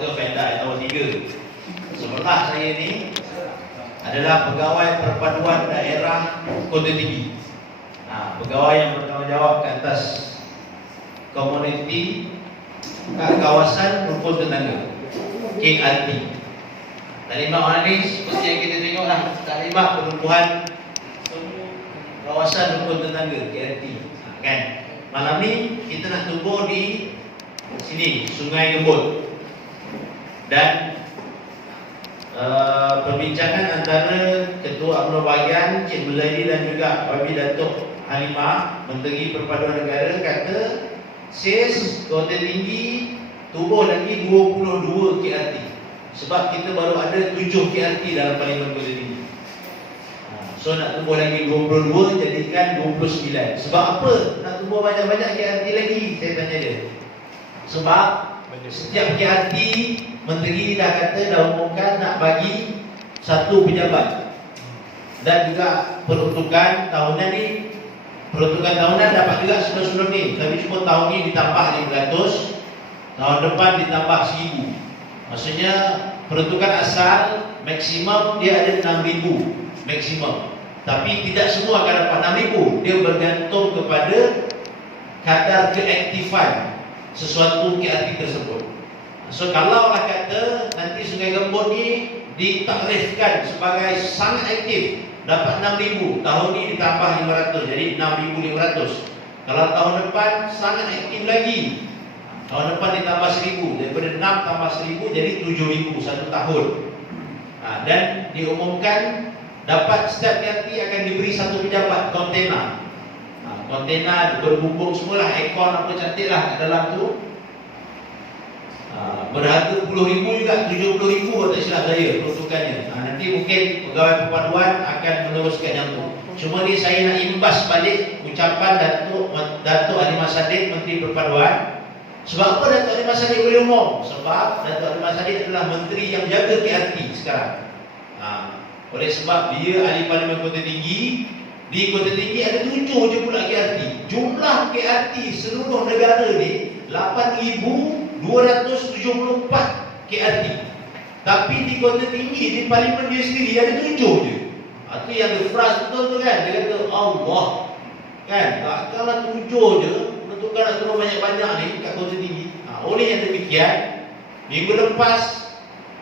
worker Fenda tahun 3. Sebelah saya ni adalah pegawai perpaduan daerah Kota Tinggi. Pegawai yang bertanggungjawab ke atas komuniti kawasan rukun tetangga KRT. Taklimat orang ni seperti yang kita tengoklah, taklimat penubuhan kawasan rukun tetangga KRT. Kan? Malam ni kita nak tubuh di sini Sungai Gembut. Dan perbincangan antara Ketua UMNO Bahagian Cik Mulaidi dan juga Wabi Datuk Halimah, Menteri Perpaduan Negara, kata SIS Kota Tinggi tubuh lagi 22 KRT. Sebab kita baru ada 7 KRT dalam Parlimen Kota Tinggi. So nak tubuh lagi 22, jadikan 29. Sebab apa nak tubuh banyak-banyak KRT lagi? Saya tanya dia. Sebab setiap KRT Menteri dah kata, dah umumkan nak bagi satu pejabat. Dan juga peruntukan tahunan ni, peruntukan tahunan dapat juga sebelum-sebelum ni. Tapi cuma tahun ni ditambah 500, tahun depan ditambah 1000. Maksudnya peruntukan asal maksimum dia ada 6000 maksimum. Tapi tidak semua akan dapat 6000. Dia bergantung kepada kadar keaktifan sesuatu KRT tersebut. So kalau lah kata nanti Sungai Gembut ni ditakrifkan sebagai sangat aktif, dapat 6000, tahun ni ditambah 500, jadi 6500. Kalau tahun depan sangat aktif lagi, tahun depan ditambah 1000, daripada 6 tambah 1000 jadi 7000 satu tahun. Dan diumumkan dapat setiap KRT akan diberi satu pejabat kontena. Kontena berbumbung semualah, aircon apa cantik lah kat dalam tu. Berharga 10,000 juga, 70,000 kalau tak silap saya peruntukannya. Nanti mungkin pegawai perpaduan akan meneruskan yang tu. Cuma ni saya nak imbas balik ucapan Datuk Halimah Sadiq, Menteri Perpaduan. Sebab apa Datuk Halimah Sadiq boleh umum? Sebab Datuk Halimah Sadiq adalah Menteri yang jaga KRT sekarang. Oleh sebab dia ahli Parlimen Kota Tinggi. Di Kota Tinggi ada 7 je pula KRT. Jumlah KRT seluruh negara ni 8,274 KRT. Tapi di Kota Tinggi, di Parlimen dia sendiri ada 7 je. Itu yang gefras betul tu kan. Dia kata Allah, kan, takkanlah 7 je menentukan nak turun banyak-banyak ni kat Kota Tinggi. Oleh yang demikian, minggu lepas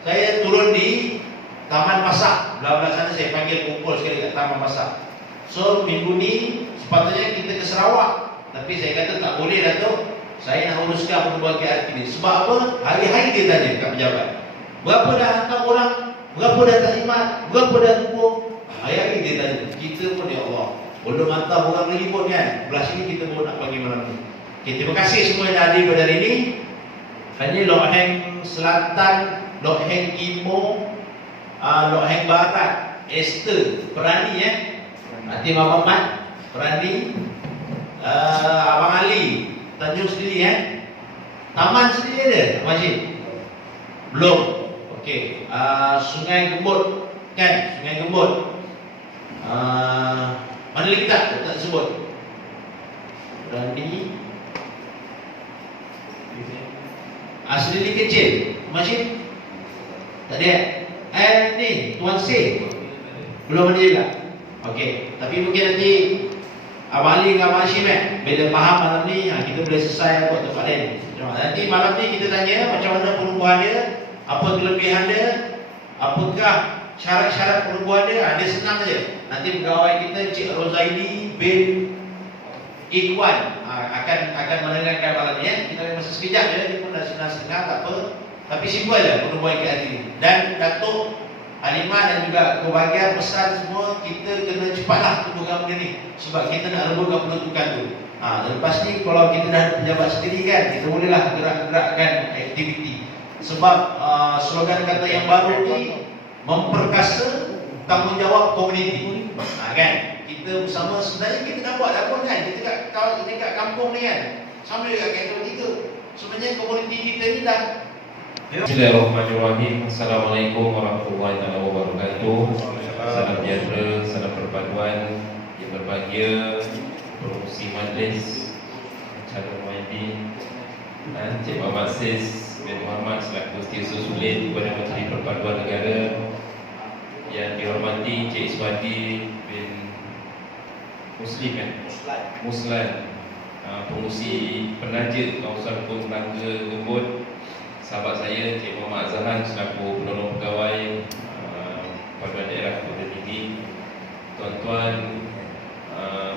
saya turun di Taman Masak. Belah-belah sana saya panggil kumpul sekali kat Taman Masak. So minggu ni sepatutnya kita ke Sarawak, tapi saya kata tak boleh Datuk, saya nak uruskan penubuhan KRT ni. Sebab apa? Hari-hari dia tanya kat pejabat, berapa dah hantar orang, berapa dah taklimat, berapa dah tubuh. Hari-hari dia tanya. Kita pun ya Allah, belum hantar orang lagi pun kan. Belah sini kita pun nak panggil malam ni. Okay, terima kasih semua yang hadir pada hari ini. Ini Lok Heng Selatan, Lok Heng Timur, Lok Heng Barat, Esther Perani Nanti Muhammad Perani, Abang Ali Tanjung sendiri Taman sendiri ada Masjid? Belum. Okey. Sungai Gembut kan? Sungai Gembut. Mana lagi tak sebut? Perani Asli kecil Masjid? Tak ada. Ni Tuan Seh belum ada juga. Okey, tapi mungkin nanti Abang Ali dengan Abang Hashim bila faham malam ni, kita boleh selesai buat tempat lain. Nanti malam ni kita tanya macam mana perubahan dia, apa kelebihan dia, apakah syarat-syarat perubahan dia. Dia senang saja. Nanti pegawai kita Cik Rozaili bin Ikhwan akan mendengarkan malam ni. Kita masa sekejap je, dia pun dah senang-senang tak apa. Tapi simple je perubahan KRT ni. Dan Datuk Halimah dan juga kebahagiaan pesan semua, kita kena cepatlah tundukkan benda ni. Sebab kita nak rebuhkan peruntukan tu. Lepas ni kalau kita dah ada pejabat sendiri kan, kita bolehlah gerak-gerakkan aktiviti. Sebab slogan kata yang baru ni, memperkasa tanggungjawab komuniti. Kan? Kita bersama sebenarnya kita dah buat apa kan? Kita kat kampung ni kan, sama juga kat kita. Sebenarnya komuniti kita ni dah. Bismillahirrahmanirrahim. Assalamualaikum warahmatullahi wabarakatuh. Salam sejahtera, salam perpaduan yang berbahagia, pengurusi majlis, Encik Muhammad Sis, bin Muhammad selaku Setiausaha Sulit kepada Menteri Perpaduan Negara, yang dihormati Cik Iswadi bin Muslan, pengurusi penaja kawasan hukum tangga Gembut, sahabat saya Cik Muhammad Zahan selaku penolong pegawai Perpaduan Daerah Kota Tinggi, tuan-tuan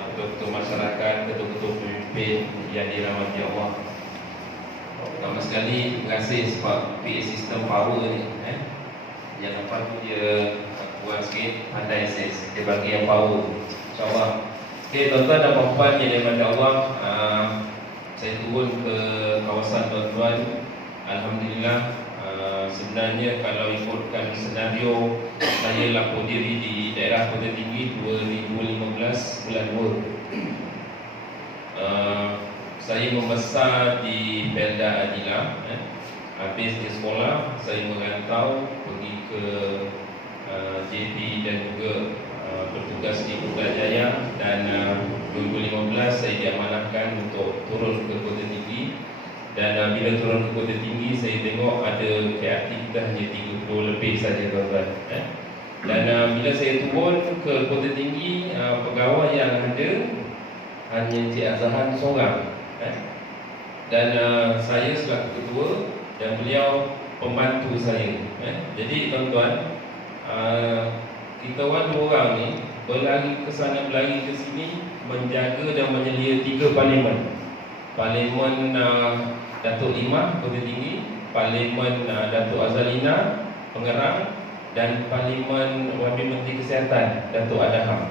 ketua-ketua masyarakat, ketua-ketua pemimpin yang dirahmati Allah. Pertama sekali, terima kasih sebab PA sistem power ni yang nampak tu dia kuat sikit, pandai ses, dia bagi yang power, insyaAllah. Okay, tuan-tuan dan puan-puan yang dirahmati Allah, saya turun ke kawasan tuan-tuan. Alhamdulillah, sebenarnya kalau ikutkan senario, saya lapor diri di daerah Kota Tinggi 2015 bulan 2. Saya membesar di Pelda Adila. Habis di sekolah, saya merantau pergi ke JP dan juga bertugas di Putrajaya, dan 2015 saya diamanahkan untuk turun ke Kota Tinggi. Dan bila turun ke Kota Tinggi, saya tengok ada KRT kita hanya 30 lebih saja, tuan-tuan. Dan bila saya turun ke Kota Tinggi, pegawai yang ada hanya Cik Azahan seorang. Dan saya selaku ketua dan beliau pembantu saya. Jadi tuan-tuan, kita orang dua orang ni berlari ke sana berlari ke sini, menjaga dan menyelia 3 parlimen. Parlimen Datuk Limah Kota Tinggi, Parlimen Datuk Azalina Pengerang, dan Parlimen Wabil Menteri Kesihatan Datuk Adham.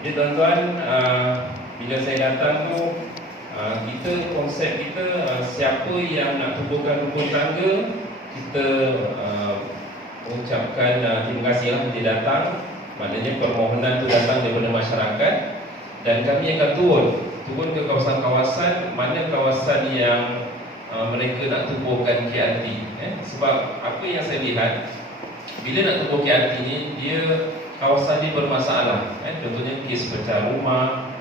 Jadi tuan-tuan, bila saya datang tu, konsep kita siapa yang nak tubuhkan rumah tangga, kita mengucapkan terima kasih lah dia datang. Maknanya permohonan tu datang daripada masyarakat, dan kami akan turun ke kawasan-kawasan mana kawasan yang mereka nak tubuhkan KRT. Sebab apa yang saya lihat, bila nak tubuh KRT ni, dia kawasan ni bermasalah. Contohnya kes pecah rumah,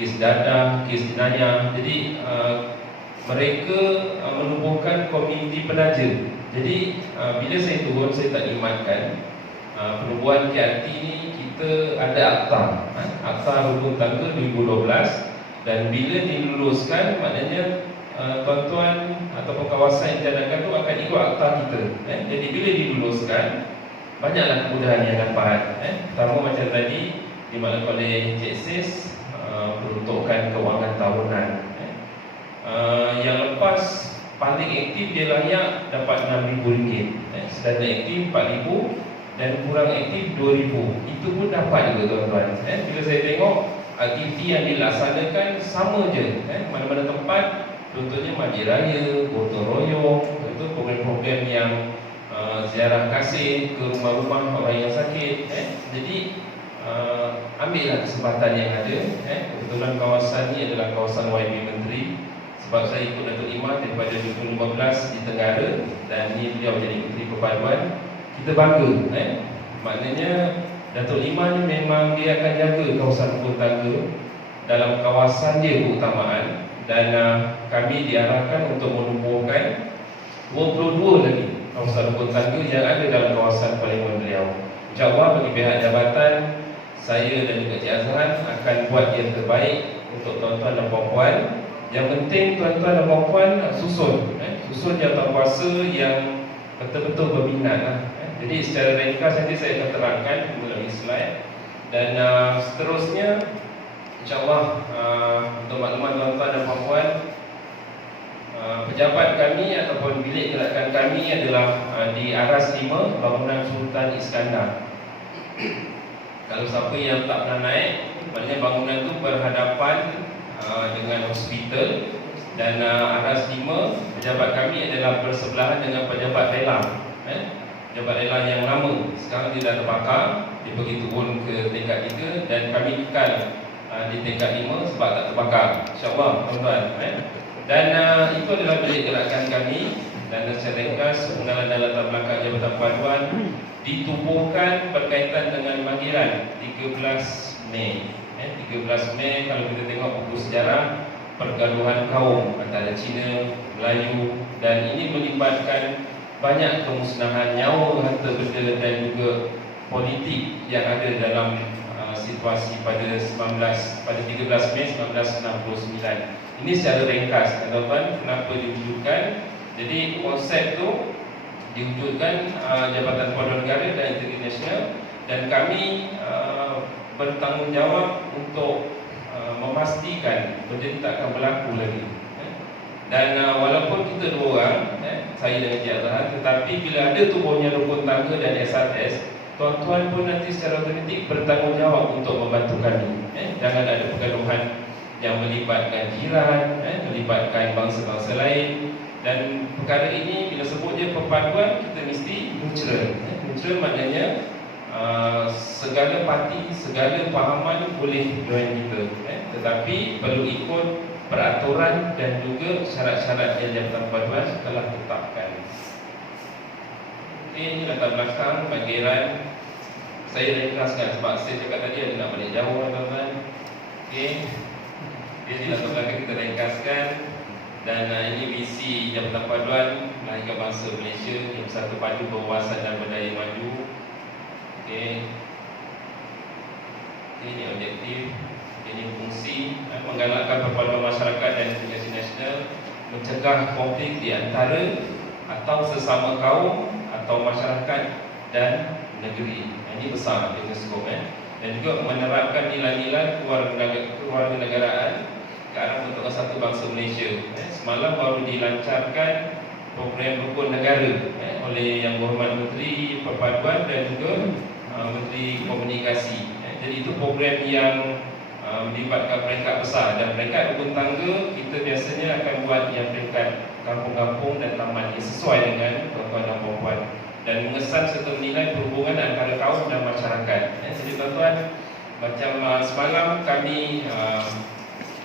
kes dadah, kes jenayah. Jadi mereka menubuhkan komuniti penaja. Jadi bila saya turun, saya tak dimatkan penubuhan KRT ni. Kita ada akta rukun tangga 2012, dan bila diluluskan, maknanya tuan-tuan ataupun kawasan yang diadakan tu akan ikut akta kita. Jadi bila diluluskan, banyaklah kemudahan yang dapat. Pertama macam tadi dimaklumkan oleh Cik Sis, peruntukan kewangan tahunan. Yang lepas paling aktif dia layak dapat RM6,000, standard aktif RM4,000 dan kurang aktif RM2,000. Itu pun dapat juga, tuan-tuan. Bila saya tengok aktiviti yang dilaksanakan sama je. Mana-mana tempat, contohnya mandi raya, gotong royong, itu program-program yang ziarah kasih ke rumah-rumah orang yang sakit. Jadi ambillah kesempatan yang ada. Kebetulan kawasan ni adalah kawasan YB Menteri, sebab saya ikut Datuk Limah daripada 2015 di Tenggara, dan ni beliau jadi Menteri Perpaduan. Kita bangga. Maknanya Datuk Limah ni memang dia akan jaga kawasan rumah tangga dalam kawasan dia keutamaan, dan kami diarahkan untuk menubuhkan 22 lagi kawasan rumah tangga yang ada dalam kawasan parlimen beliau. InsyaAllah bagi pihak jabatan, saya dan juga Cik Azhan akan buat yang terbaik untuk tuan-tuan dan puan-puan. Yang penting tuan-tuan dan puan-puan susun jawatankuasa yang betul-betul berminat lah. Jadi secara ringkas nanti saya akan terangkan melalui slide. Dan seterusnya, insyaAllah untuk makluman tuan-tuan dan puan-puan, pejabat kami ataupun bilik gerakan kami adalah di Aras 5, bangunan Sultan Iskandar. Kalau siapa yang tak pernah naik, maknanya bangunan itu berhadapan dengan hospital. Dan Aras 5, pejabat kami adalah bersebelahan dengan pejabat Rela. Pejabat Rela yang lama, sekarang dia dah terbakar. Dia pergi turun ke tingkat 3, dan kami kekal di tingkat 5 sebab tak terbakar, InsyaAllah, tuan-tuan. Dan itu adalah bilik gerakan kami. Dan secara ringkas, pengenalan dan latar belakang Jabatan Perpaduan ditubuhkan berkaitan dengan panggilan 13 Mei. 13 Mei, kalau kita tengok buku sejarah, pergaduhan kaum antara Cina Melayu, dan ini melibatkan banyak kemusnahan nyawa, harta benda dan juga politik yang ada dalam situasi pada 13 Mei 1969. Ini secara ringkas, tuan-tuan, kenapa diwujudkan. Jadi konsep tu diwujudkan Jabatan Paduan Negara dan Integritas Nasional, dan kami bertanggungjawab untuk memastikan benda ini tak akan berlaku lagi. Dan walaupun kita dua orang, saya dan Encik Azhar, tetapi bila ada tubuhnya rukun tangga dan SRS, tuan-tuan pun nanti secara otomatik bertanggungjawab untuk membantu kami. Jangan ada pergaduhan yang melibatkan jiran, melibatkan bangsa-bangsa lain. Dan perkara ini bila sebut je perpaduan, kita mesti neutral. Neutral maknanya segala parti, segala fahaman boleh join kita, tetapi perlu ikut peraturan dan juga syarat-syarat yang Jabatan Perpaduan telah tetapkan. Ini latar belakang bagian. Saya ringkaskan sebab saya cakap tadi ada nak balik jauh, tuan-tuan. Jadi latar belakang kita ringkaskan. Dan ini visi Jabatan Perpaduan melahirkan bangsa Malaysia yang bersatu padu, berwawasan dan berdaya maju. Ini objektif. Ini fungsi menggalakkan perpaduan masyarakat dan integrasi nasional, mencegah konflik di antara atau sesama kaum atau masyarakat dan negeri. Ini besar dengan skop, dan juga menerapkan nilai-nilai kewarganegaraan ke arah bentuk satu bangsa Malaysia. Semalam baru dilancarkan program rukun negara oleh Yang Berhormat Menteri Perpaduan dan juga Menteri Komunikasi. Jadi itu program yang melibatkan peringkat besar, dan peringkat rukun tangga kita biasanya akan buat yang peringkat kampung-kampung dan taman yang sesuai dengan tuan-tuan dan puan-puan, dan mengesan serta menilai perhubungan antara kaum dan masyarakat. Jadi tuan-tuan, macam semalam kami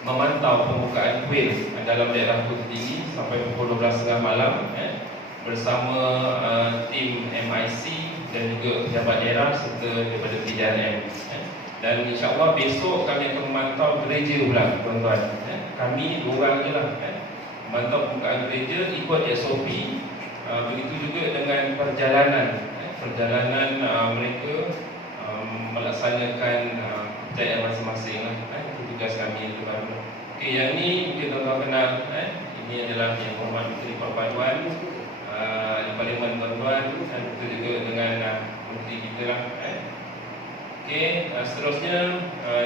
memantau pembukaan kuil dalam daerah Kota Tinggi sampai pukul 12.30 malam bersama tim MIC dan juga pejabat daerah serta daripada PJRM. Dan insyaAllah besok kami akan memantau gereja pula, tuan-tuan. Kami dua orang je lah, memantau pembukaan gereja ikut SOP. Begitu juga dengan perjalanan mereka melaksanakan kepercayaan masing-masing lah. Itu tugas kami yang terbaru. Okey, yang ni mungkin tuan-tuan kenal. Ini adalah Yang Berhormat Menteri Perpaduan di Parlimen, tuan-tuan, dan begitu juga dengan menteri kita lah. Okey, seterusnya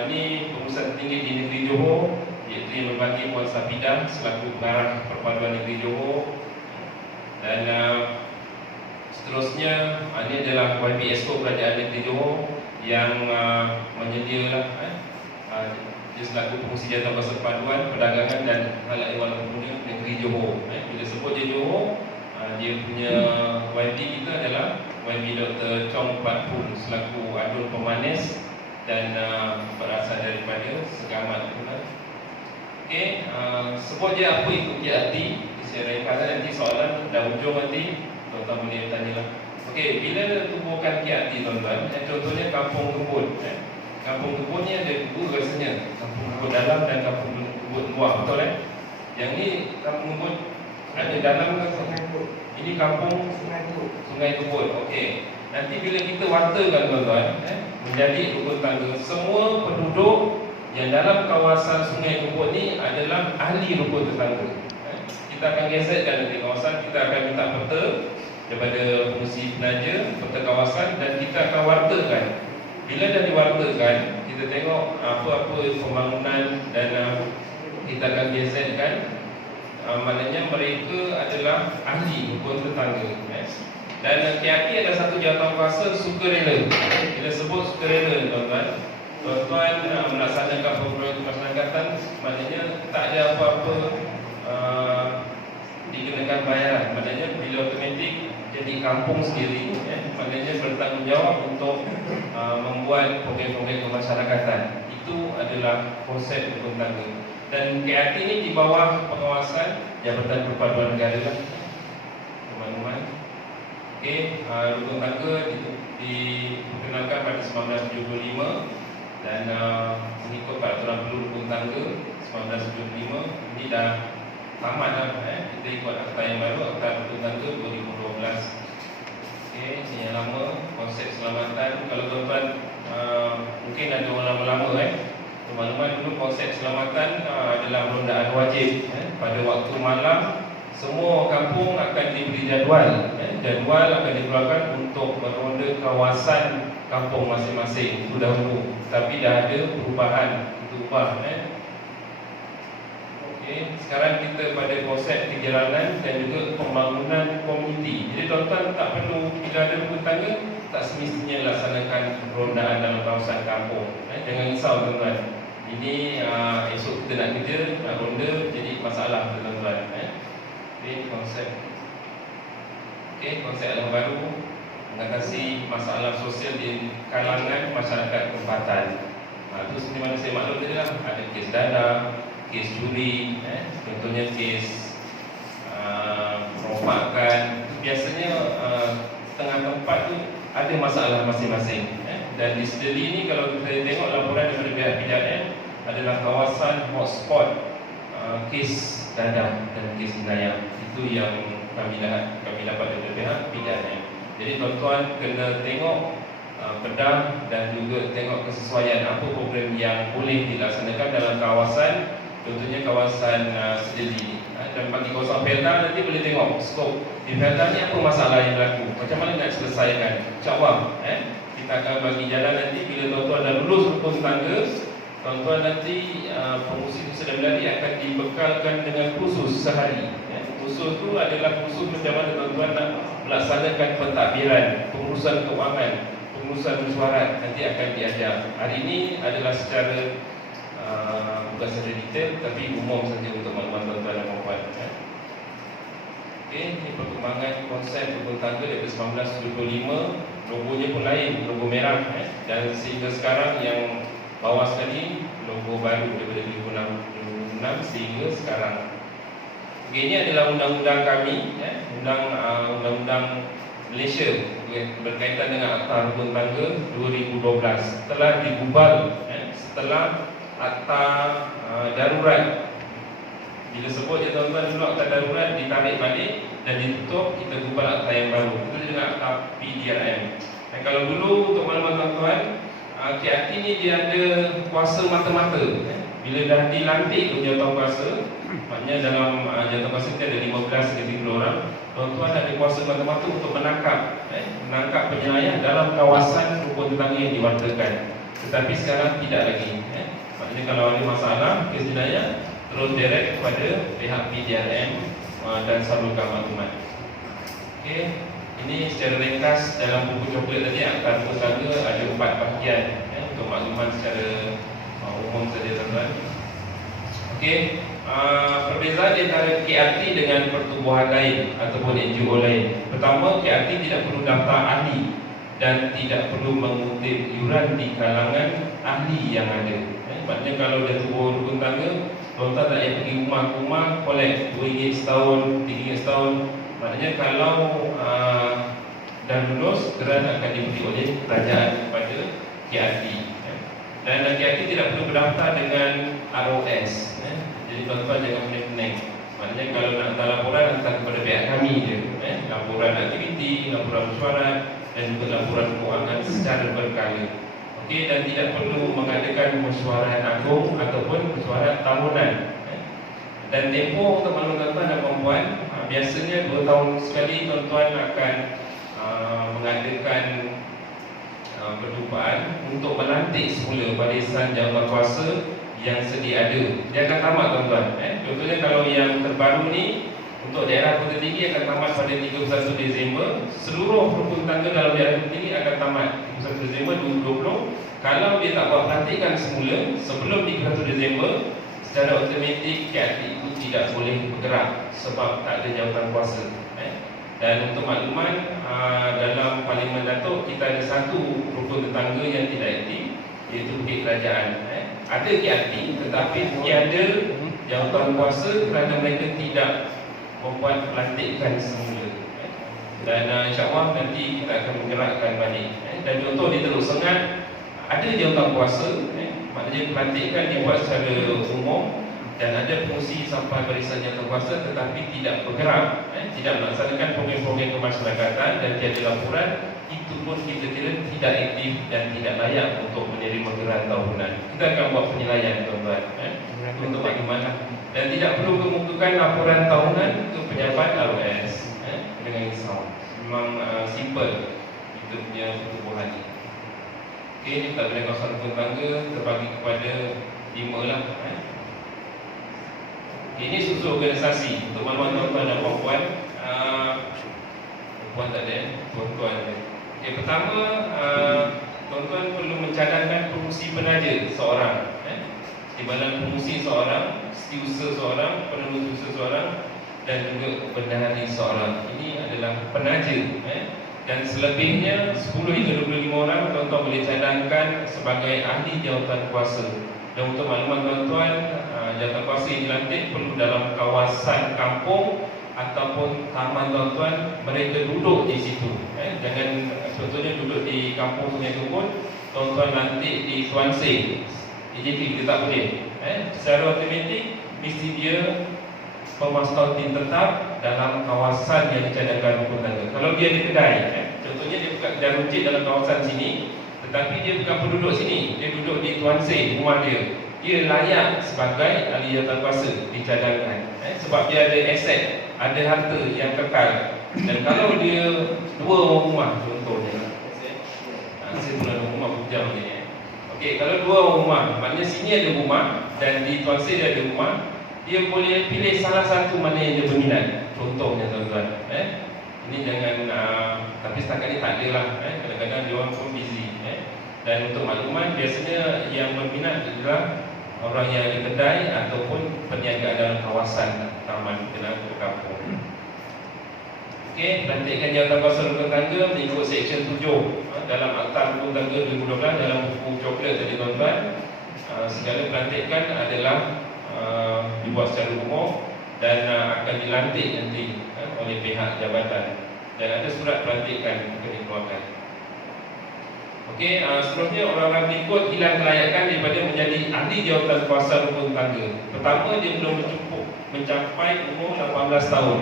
ini Pengurusan Tertinggi di Negeri Johor, iaitu yang berbagi Puan Safidah selaku Pengarah Perpaduan Negeri Johor. Dan seterusnya ini adalah YBSO Kerajaan Negeri Johor yang menyedialah dia selaku Pengurusi Jawatan Perpaduan, Perdagangan dan Hal Ehwal Pengguna Negeri Johor. Bila sebut je Johor, dia punya YB kita adalah YB Dr. Chong Pat Pun selaku Adun Pemanis dan berasal daripada Segamat. Okey, sebut je apa itu KRT. Saya ringkaskan, nanti soalan dah hujung nanti tuan-tuan boleh tanyalah. Okey, bila tubuhkan KRT, tuan-tuan, contohnya kampung kebun. Kampung kebun ni ada dua rasanya, kampung kebun dalam dan kampung kebun luar, betul Yang ni kampung kebun ada dalam ke? Ini kampung Sungai Kebun. Okey. Nanti bila kita wartakan, tuan-tuan, menjadi rukun tangga, semua penduduk yang dalam kawasan Sungai Kebun ni adalah ahli rukun tetangga. Kita akan gazetkan nanti kawasan, kita akan minta peta daripada pengurusi penaja, peta kawasan, dan kita akan wartakan. Bila dah diwartakan, kita tengok apa-apa pembangunan dan kita akan gazetkan. Maknanya mereka adalah ahli rukun tetangga. Dan KRT ada satu jawatankuasa sukarela. Bila sebut sukarela, tuan-tuan melaksanakan program kemasyarakatan, maknanya tak ada apa-apa dikenakan bayaran. Maknanya bila otomatik jadi kampung sendiri, maknanya bertanggungjawab untuk membuat program-program kemasyarakatan. Itu adalah konsep rukun tangga. Dan KRT ini di bawah pengawasan Jabatan Perpaduan Negara lah, teman-teman. Okey, rukun tangga diperkenalkan pada 1975 dan mengikut peraturan perlu rukun tangga 1975. Ini dah tamat dah. Kita ikut akta yang baru, Akta Rumah Tangga 2012. Okey, ini yang lama, konsep selamatan. Kalau tuan-tuan mungkin ada orang lama-lama maklumat dulu konsep selamatan adalah rondaan wajib. Pada waktu malam semua kampung akan diberi jadual. Jadual akan dikeluarkan untuk meronda kawasan kampung masing-masing itu dahulu. Tapi dah ada perubahan, itu ubah. Okey, sekarang kita pada konsep kejalanan dan juga pembangunan komuniti. Jadi tuan-tuan tak perlu bila ada rumah tangga tak semestinya laksanakan rondaan dalam kawasan kampung. Jangan risau tuan-tuan. Ini esok kita nak kerja, nak ronda, jadi masalah tuan-tuan. Okey, konsep yang baru mengatasi masalah sosial di kalangan masyarakat tempatan. Itu seperti mana saya maklum tadi lah, ada kes dana, kes curi, contohnya kes merompakan. Biasanya setengah tempat tu ada masalah masing-masing. Dan di Sedeli ini kalau kita tengok laporan daripada pihak PDRM adalah kawasan hotspot kes dadah dan kes jenayah. Itu yang kami dapat dari pihak PDRM. Jadi tuan-tuan kena tengok pedah dan juga tengok kesesuaian apa program yang boleh dilaksanakan dalam kawasan, contohnya kawasan Sedeli. Dan bagi kawasan Felda nanti boleh tengok skop di Felda ni apa masalah yang berlaku, macam mana nak selesaikan. InsyaAllah kita akan bagi jalan nanti bila tuan-tuan dah lulus rukun tangga. Tuan-tuan nanti pengurusi sedang berlari akan dibekalkan dengan kursus sehari. Kursus tu adalah kursus macam mana tuan-tuan nak melaksanakan pentadbiran, pengurusan keuangan, pengurusan mesyuarat, nanti akan diajar. Hari ini adalah secara bukan secara detail tapi umum saja untuk makluman tuan-tuan dan puan-puan. Okey, ini perkembangan konsep rukun tangga daripada 1975. Logonya pun lain, logo merah dan sehingga sekarang yang bawah sekali logo baru daripada 2006 sehingga sekarang. Okey, ini adalah undang-undang kami, undang-undang Malaysia berkaitan dengan Akta Rukun Tangga 2012 telah digubal setelah Akta Darurat. Bila sebut je tuan-tuan dulu Akta Darurat ditarik balik dan ditutup, kita gubal akta yang baru. Itu dengan Akta PDRM. Dan kalau dulu untuk maklumat tuan-tuan, KRT ni dia ada kuasa mata-mata. Bila dah dilantik tu jawatankuasa, maknanya dalam jawatankuasa kita ada 15 ke 30 orang. Tuan-tuan ada kuasa mata-mata untuk menangkap penyelayan dalam kawasan rukun tetangga yang diwartakan. Tetapi sekarang tidak lagi. Maknanya kalau ada masalah kes jenayah, terus direct kepada pihak PDRM dan salurkan maklumat. Okey, ini secara ringkas dalam buku coklat tadi Akta Rukun Tangga ada 4 bahagian untuk makluman secara umum saja tuan-tuan. Okey, perbezaan di antara KRT dengan pertubuhan lain ataupun NGO lain. Pertama, KRT tidak perlu daftar ahli dan tidak perlu mengutip yuran di kalangan ahli yang ada. Maknanya kalau dia tubuh rukun tangga, tuan-tuan tak payah pergi rumah ke rumah collect RM2 setahun, RM3 setahun. Maknanya kalau dah lulus, geran akan diberi oleh kerajaan kepada KRT. Dan KRT tidak perlu berdaftar dengan ROS. Jadi tuan-tuan jangan pening-pening. Maknanya kalau nak hantar laporan, hantar kepada pihak kami je. Laporan aktiviti, laporan mesyuarat dan juga laporan keuangan secara berkala. Okey, dan tidak perlu mengadakan mesyuarat agung ataupun mesyuarat tahunan. Dan tempoh untuk maklumat tuan-tuan dan puan-puan, biasanya 2 tahun sekali tuan-tuan akan mengadakan perjumpaan untuk melantik semula barisan jawatankuasa yang sedia ada. Dia akan tamat tuan-tuan. Contohnya kalau yang terbaru ni untuk daerah Kota Tinggi akan tamat pada 31 Disember. Seluruh rukun tangga dalam daerah Kota Tinggi akan tamat 31 Disember 2020. Kalau dia tak buat pelantikan semula sebelum 31 Disember, secara automatik KRT itu tidak boleh bergerak sebab tak ada jawatan kuasa. Dan untuk makluman, dalam Parlimen Datuk kita ada satu rukun tetangga yang tidak aktif, iaitu Bukit Kerajaan. Ada KRT tetapi tiada jawatan kuasa kerana mereka tidak membuat pelantikan semula. Dan insyaAllah nanti kita akan menggerakkan balik. Dan contoh di Teluk Sengat ada jawatan kuasa, maknanya pelantikan dibuat secara umum, dan ada pengurusi sampai barisan yang terkuasa tetapi tidak bergerak, tidak melaksanakan program-program kemasyarakatan dan tiada laporan, itu pun kita kira tidak aktif dan tidak layak untuk menerima geran tahunan. Kita akan buat penilaian tuan-tuan, untuk maklumat, dan tidak perlu kemukakan laporan tahunan ke pejabat ROS dengan risau. Memang simple kita punya pertubuhan ni. Okey, ni tak boleh kawasan rumah tangga terbagi kepada 5 lah. Ini struktur organisasi untuk maklumat tuan-tuan dan puan-puan. Puan tak ada, tuan-tuan ada. Okey, pertama, tuan-tuan perlu mencadangkan pengurusi penaja seorang, di mana pengurusi seorang, setiausaha seorang, penerus usaha seorang, dan juga bendahari seorang. Ini adalah penaja, dan selebihnya 10 hingga 25 orang tuan-tuan boleh cadangkan sebagai ahli jawatan kuasa. Dan untuk maklumat tuan-tuan, jawatan kuasa yang dilantik perlu dalam kawasan kampung ataupun taman tuan-tuan, mereka duduk di situ. Jangan contohnya duduk di kampung Sungai Kebun, tuan-tuan lantik di Tuan Seng, EJP kita tak boleh. Secara automatik mesti dia pemastautin tetap dalam kawasan yang dicadangkan hukum tangga. Kalau dia ada kedai, contohnya dia buka kedai runcit dalam kawasan sini, tetapi dia bukan penduduk sini, dia duduk di Tuan Seng, rumah dia layak sebagai ahli jawatan kuasa dicadangkan, sebab dia ada aset, ada harta yang kekal. Dan kalau dia 2 rumah contohnya, saya pula 2 rumah bujang ni. Okey, kalau 2 rumah, maknanya sini ada rumah dan di Tuan Seng dia ada rumah, dia boleh pilih salah satu mana yang dia berminat. Contohnya tuan-tuan, ini jangan, tapi setakat ni tak ada lah, kadang-kadang dia orang pun busy. Dan untuk makluman, biasanya yang berminat adalah orang yang ada kedai ataupun peniaga dalam kawasan taman kena kampung. Okey, pelantikan jawatan kuasa rumah tangga mengikut Seksyen 7 dalam Akta Rumah Tangga 2012 dalam buku coklat tadi tuan-tuan. Segala pelantikan adalah dibuat secara umum dan akan dilantik nanti oleh pihak jabatan, dan ada surat pelantikan akan dikeluarkan. Okey, seterusnya orang-orang berikut hilang kelayakan daripada menjadi ahli jawatan kuasa rumah tangga. Pertama, dia belum cukup mencapai umur 18 tahun.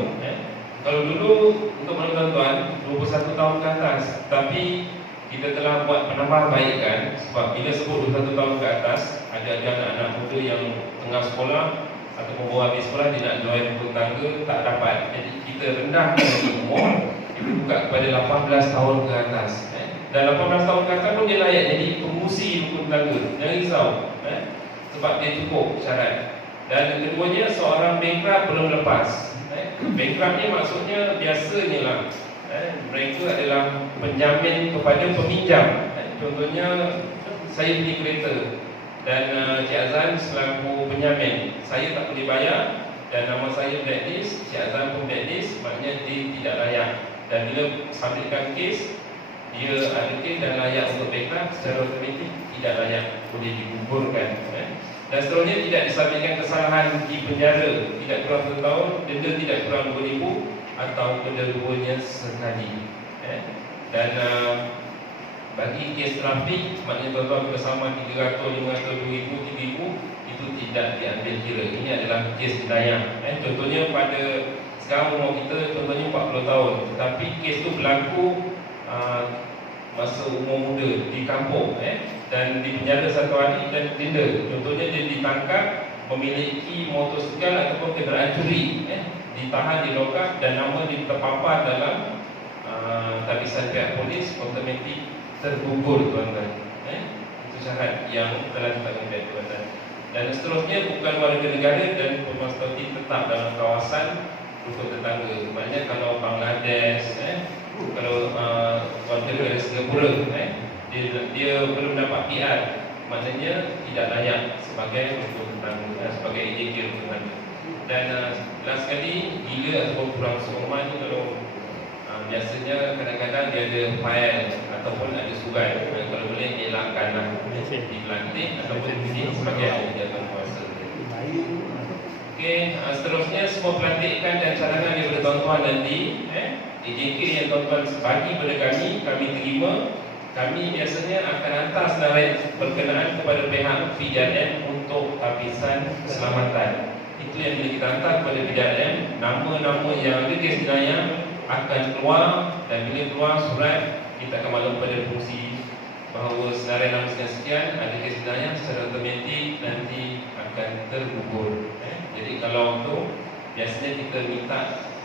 Kalau dulu untuk tuan-tuan 21 tahun ke atas, tapi kita telah buat penambahbaikan sebab bila sebut 21 tahun ke atas, ada anak-anak muda yang tengah sekolah ataupun baru habis sekolah dia nak join rumah tangga tak dapat. Jadi kita rendahkan umur, kita buka kepada 18 tahun ke atas. Dan 18 tahun ke atas pun dia layak jadi pengurusi rumah tangga. Jangan risau, sebab dia cukup syarat. Dan keduanya, seorang bankrupt belum lepas. Bankrupt ni maksudnya biasanya lah, mereka adalah penjamin kepada peminjam. Contohnya saya beli kereta dan Cik Azan selaku penjamin, saya tak boleh bayar dan nama saya blacklist, Cik Azan pun blacklist, maknanya dia tidak layak. Dan bila sabitkan kes, dia ada kes dan layak untuk bankrupt, secara otomatik tidak layak, boleh digugurkan. Dan seterusnya, tidak disabitkan kesalahan di penjara tidak kurang 1 tahun, denda tidak kurang 2,000 atau kedua-duanya sekali. Dan bagi kes trafik, maknanya tuan-tuan bersama 300, 500, 2,000, 3,000, itu tidak diambil kira. Ini adalah kes jenayah. Contohnya pada sekarang umur kita contohnya 40 tahun, tetapi kes itu berlaku masa umur muda di kampung, dan di penjara 1 hari dan denda. Contohnya dia ditangkap memiliki motosikal ataupun kenderaan curi, ditahan di lokap dan nama dia terpapar dalam tabisan pihak polis, automatik tergugur tuan-tuan. Itu syarat yang telah ditetapkan tuan-tuan. Dan seterusnya, bukan warga negara dan pemastautin tetap dalam kawasan rukun tetangga. Maknanya kalau Bangladesh, kalau warga negara Singapura, dia belum dapat PR, maknanya tidak layak sebagai rukun tetangga, sebagai EJK rukun tetangga. Dan last sekali, gila ataupun kurang seumat ni kalau biasanya kadang-kadang dia ada file ataupun ada surat, kalau boleh elakkanlah dilantik ataupun di sebagai ahli jawatan kuasa. Okey, seterusnya semua pelantikan dan cadangan daripada tuan-tuan nanti, EJK yang tuan-tuan bagi kepada kami terima kami biasanya akan hantar senarai berkenaan kepada pihak PJRM untuk tapisan keselamatan. Itu yang bila kita hantar kepada PJRM, nama-nama yang ada kes jenayah akan keluar, dan bila keluar surat, kita akan maklum pada fungsi bahawa senarai nama sekian-sekian ada kes jenayah, secara otomatik nanti akan tergugur. Jadi kalau tu biasanya kita minta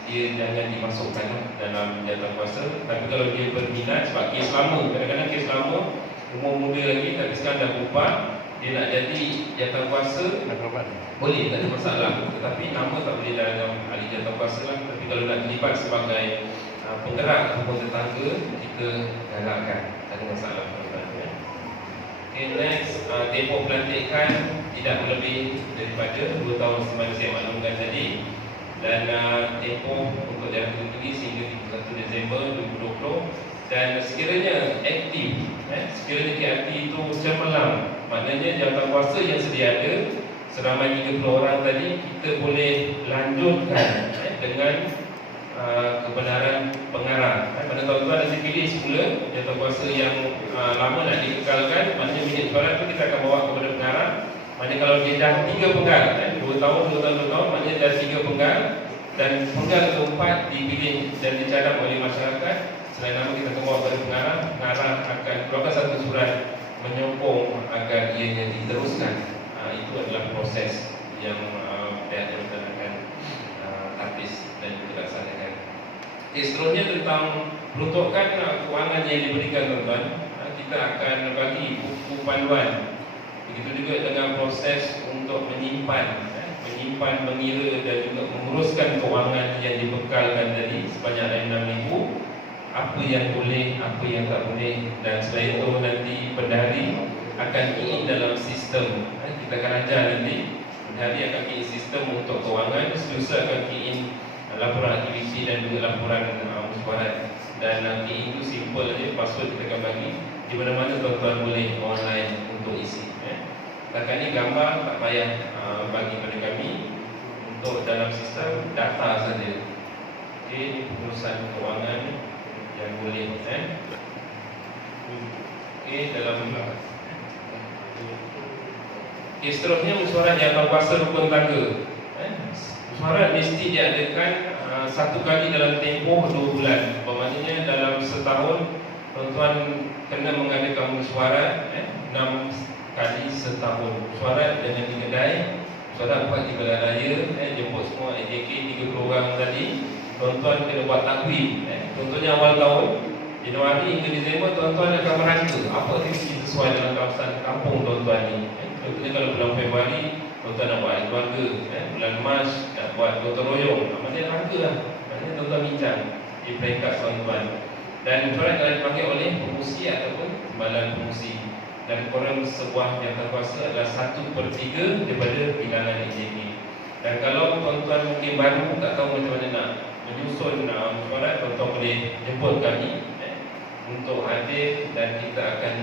dia jangan dimasukkan dalam jawatankuasa. Tapi kalau dia berminat, sebab kes lama, kadang-kadang kes lama umur muda lagi tapi sekarang dah berubah, dia nak jadi jawatankuasa boleh, tak ada masalah. Tetapi nama tak boleh dalam ahli jawatankuasa lah. Tapi kalau nak terlibat sebagai penggerak ataupun tetangga, kita galakkan, tak ada masalah. Okay, next, tempoh pelantikan tidak melebih daripada 2 tahun sebagaimana saya maklumkan tadi. Dan tempoh untuk jangka tinggi sehingga 31 Disember 2020. Dan sekiranya aktif, sekiranya KRT itu cemerlang, maknanya jawatankuasa yang sedia ada seramai 30 orang tadi, kita boleh lanjutkan dengan kebenaran pengarah. Pada tuan-tuan nanti pilih semula jawatankuasa yang lama nak dikekalkan, maknanya minit suara itu kita akan bawa kepada pengarah. Maknanya kalau dia dah 3 penggal, 2 tahun, maknanya dah 3 penggal, dan penggal keempat dipilih dan dicadang oleh masyarakat. Selain nama kita akan bawa kepada pengarah, pengarah akan keluarkan satu surat menyokong agar ianya diteruskan. Itu adalah proses yang pihak jabatan akan tapis dan dilaksanakan. Seterusnya tentang peruntukan kewangan yang diberikan, tuan-tuan, kita akan bagi buku panduan. Begitu juga dengan proses untuk menyimpan, mengira dan juga menguruskan kewangan yang dibekalkan tadi sebanyak 6,000. Apa yang boleh, apa yang tak boleh. Dan selain itu nanti pendahari akan key in dalam sistem. Kita akan ajar nanti, pendahari akan key in sistem untuk kewangan, setiausaha akan key in laporan aktiviti dan juga laporan mesyuarat. Dan key in itu simple saja, password kita akan bagi. Di mana-mana tuan-tuan boleh online untuk isi. Setakat ni gambar tak payah bagi pada kami, untuk dalam sistem data saja. Okey, pengurusan kewangan yang boleh. Okey, dalam seterusnya mesyuarat jawatankuasa rukun tangga. Mesyuarat mesti diadakan 1 kali dalam tempoh 2 bulan. Bermaknanya dalam setahun tuan-tuan kena mengadakan mesyuarat 6 kali setahun. Mesyuarat dengan di kedai, mesyuarat buat di Balai Raya, jemput semua AJK 30 orang tadi. Tuan-tuan kena buat takwim. Contohnya awal tahun Januari hingga Disember, tuan-tuan akan merangka apa aktiviti sesuai dalam kawasan kampung tuan-tuan ni. Contohnya kalau bulan Februari, tuan-tuan nak buat keluarga, bulan Mac nak buat gotong royong, maknanya rangka lah, maknanya tuan-tuan bincang di peringkat tuan-tuan. Dan mesyuarat akan dipanggil oleh pengurusi ataupun timbalan pengurusi. Dan koran sebuah jawatankuasa adalah 1/3 daripada bilangan AJK. Dan kalau tuan-tuan mungkin baru tak tahu macam mana nak menyusun mesyuarat, tuan-tuan boleh jemput kami untuk hadir, dan kita akan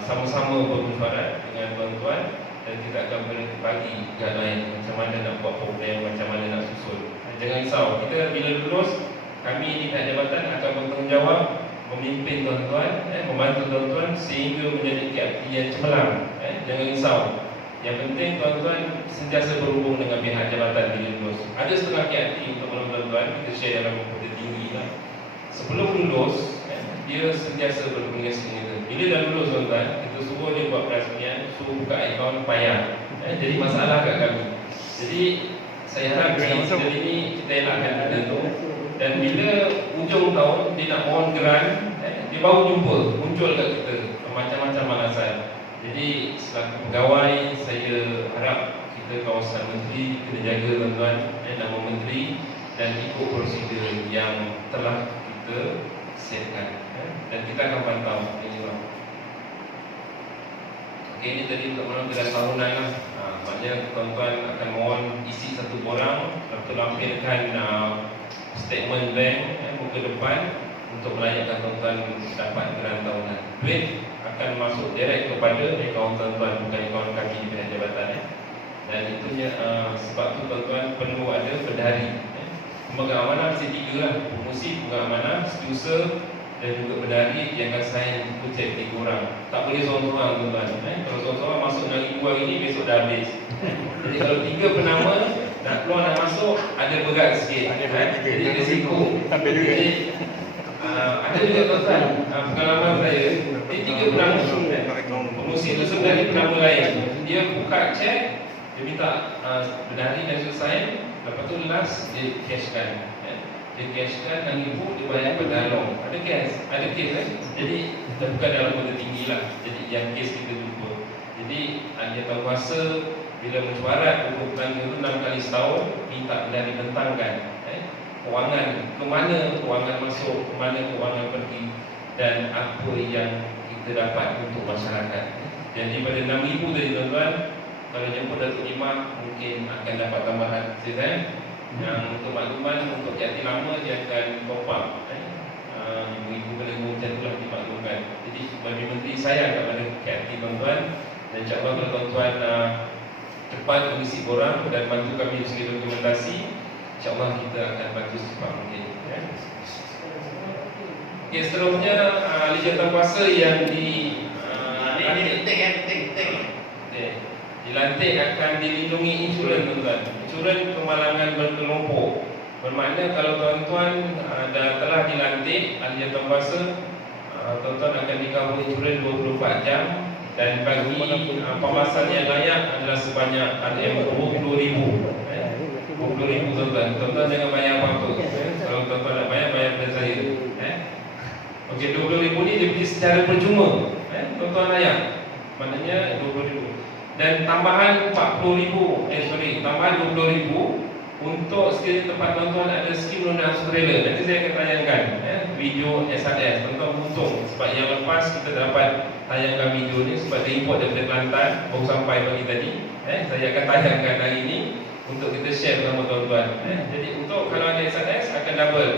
sama-sama bermesyuarat dengan tuan-tuan, dan kita akan bagi guideline macam mana nak buat program, macam mana nak susun. Jangan risau, kita bila lulus, kami di pihak jabatan akan bertanggungjawab memimpin tuan-tuan, membantu tuan-tuan sehingga menjadi KRT yang cemerlang. Jangan risau. Yang penting tuan-tuan sentiasa berhubung dengan pihak jabatan bila lulus. Ada setengah KRT untuk menolong tuan-tuan, kita share dalam komputer tinggi lah. Sebelum lulus, dia sentiasa berkomunikasi dengan kita. Bila dah lulus tuan-tuan, kita suruh dia buat perasmian, suruh buka akaun payah. Jadi masalah kat kami. Jadi saya harap incident ini kita elakkan benda tu. Dan bila hujung tahun dia nak mohon grant, dia baru jumpa, muncul kat kita macam-macam alasan. Jadi selaku pegawai, saya harap kita kawasan menteri kena jaga tuan-tuan, nama menteri, dan ikut prosedur yang telah kita setkan. Dan kita akan pantau. Okey, ini tadi untuk menolong tahunan lah. Maknanya tuan-tuan akan mohon isi 1 borang, lepas lampirkan statement bank muka depan untuk melayakkan tuan-tuan dapat grant tahunan. Duit akan masuk direct kepada akaun tuan-tuan, bukan akaun kami di pihak jabatan. Dan itunya sebab tu tuan-tuan perlu ada pendahari. Pemegang amanah mesti 3 lah. Pengurusi, pemegang amanah, setiausaha dan juga berdari dia akan sign kutip 3 orang. Tak boleh seorang-seorang tuan-tuan. Kalau seorang-seorang masuk dengan ribu hari ni, besok dah habis. Jadi kalau 3 penama nak keluar nak masuk ada berat sikit. Jadi risiko. Jadi ada juga tuan-tuan pengalaman saya. Dia 3 penama. Pengusi tu sebenarnya penama lain. Dia buka cek, dia minta berdari dan selesai. Lepas tu last dia cashkan. Dia cashkan dan ibu dia bayar pada long. Ada cash, ada case kan. Jadi dah bukan dalam kota tinggi lah. Jadi yang case kita jumpa. Jadi dia tahu kuasa bila mesyuarat untuk pelanggan itu 6 kali setahun minta dan dibentangkan kewangan, ke mana kewangan masuk, ke mana kewangan pergi dan apa yang kita dapat untuk masyarakat. Jadi pada 6,000 tadi tuan-tuan, kalau jumpa Datuk Imam mungkin akan dapat tambahan saya yang untuk makluman untuk jati lama dia akan top up. Ibu-ibu boleh macam itulah dimaklumkan. Jadi bagi menteri saya kepada KRT tuan-tuan, dan insyaAllah kalau tuan-tuan cepat mengisi borang dan bantu kami dari segi dokumentasi, insyaAllah kita akan bantu secepat mungkin. Okay, seterusnya ahli jawatankuasa yang dilantik akan dilindungi insurans tuan-tuan. Insurans kemalangan berkelompok. Bermakna kalau tuan-tuan telah dilantik ahli jawatankuasa, tuan-tuan akan dikawal insurans 24 jam dan bagi pemasan yang layak adalah sebanyak RM20,000. 20,000 tuan-tuan. Tuan-tuan jangan bayar apa-apa. Kalau tuan-tuan nak bayar pada saya. Okey, 20,000 ni dia beli secara percuma. Tuan-tuan layak. Maknanya 20,000. Dan tambahan 40,000, tambahan 20,000 untuk sekiranya tempat tuan-tuan ada skim lunak sukarela. Nanti saya akan tayangkan video SRS. Tuan-tuan untung sebab yang lepas kita dapat tayangkan video ni sebab dia import daripada Kelantan baru sampai pagi tadi. Saya akan tayangkan hari ini untuk kita share bersama tuan-tuan. Jadi untuk kalau ada SRS akan double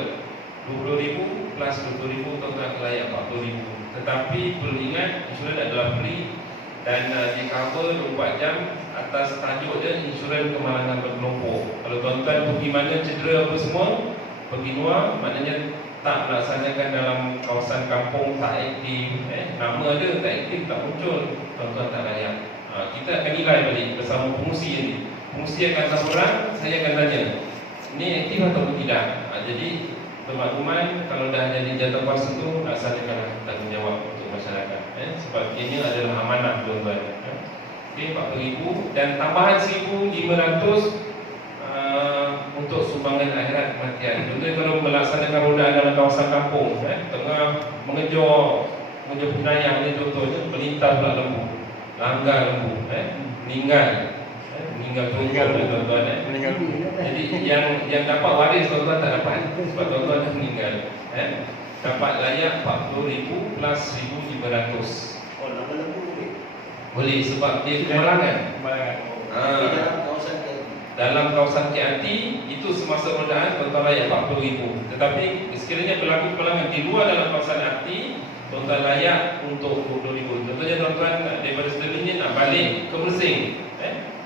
20,000 plus 20,000 tuan-tuan akan layak 40,000. Tetapi perlu ingat insurans adalah free dan di cover 24 jam atas tajuk dia insurans kemalangan berkelompok. Kalau tuan-tuan pergi mana cedera apa semua, pergi luar, maknanya tak melaksanakan dalam kawasan kampung, tak aktif, nama ada tak aktif, tak muncul, tuan-tuan tak layak. Kita akan nilai balik bersama pengusi ini. Pengusi akan sampurang, saya akan tanya, ini aktif atau tidak? Jadi bermakluman kalau dah jadi jawatankuasa tu laksanakan tanggungjawab untuk masyarakat. Sebab ini adalah amanah tuan-tuan. Okey, 40,000 dan tambahan 1,500 untuk sumbangan akhirat kematian. Contohnya kalau melaksanakan rodaan dalam kawasan kampung, tengah mengejar penayang ni, contohnya melintas pula lembu, langgar lembu, meninggal tuan-tuan. Jadi yang dapat waris tuan-tuan tak dapat sebab tuan-tuan dah meninggal. Dapat layak 40,000 plus 1,500. Oh, nama lembu boleh sebab dia kemalangan. Dalam kawasan KRT itu semasa rodaan tuan-tuan layak 40,000. Tetapi sekiranya berlaku kemalangan di luar dalam kawasan RT, tuan-tuan layak untuk 20,000. Contohnya tuan-tuan daripada Stirling nak balik ke Mersing,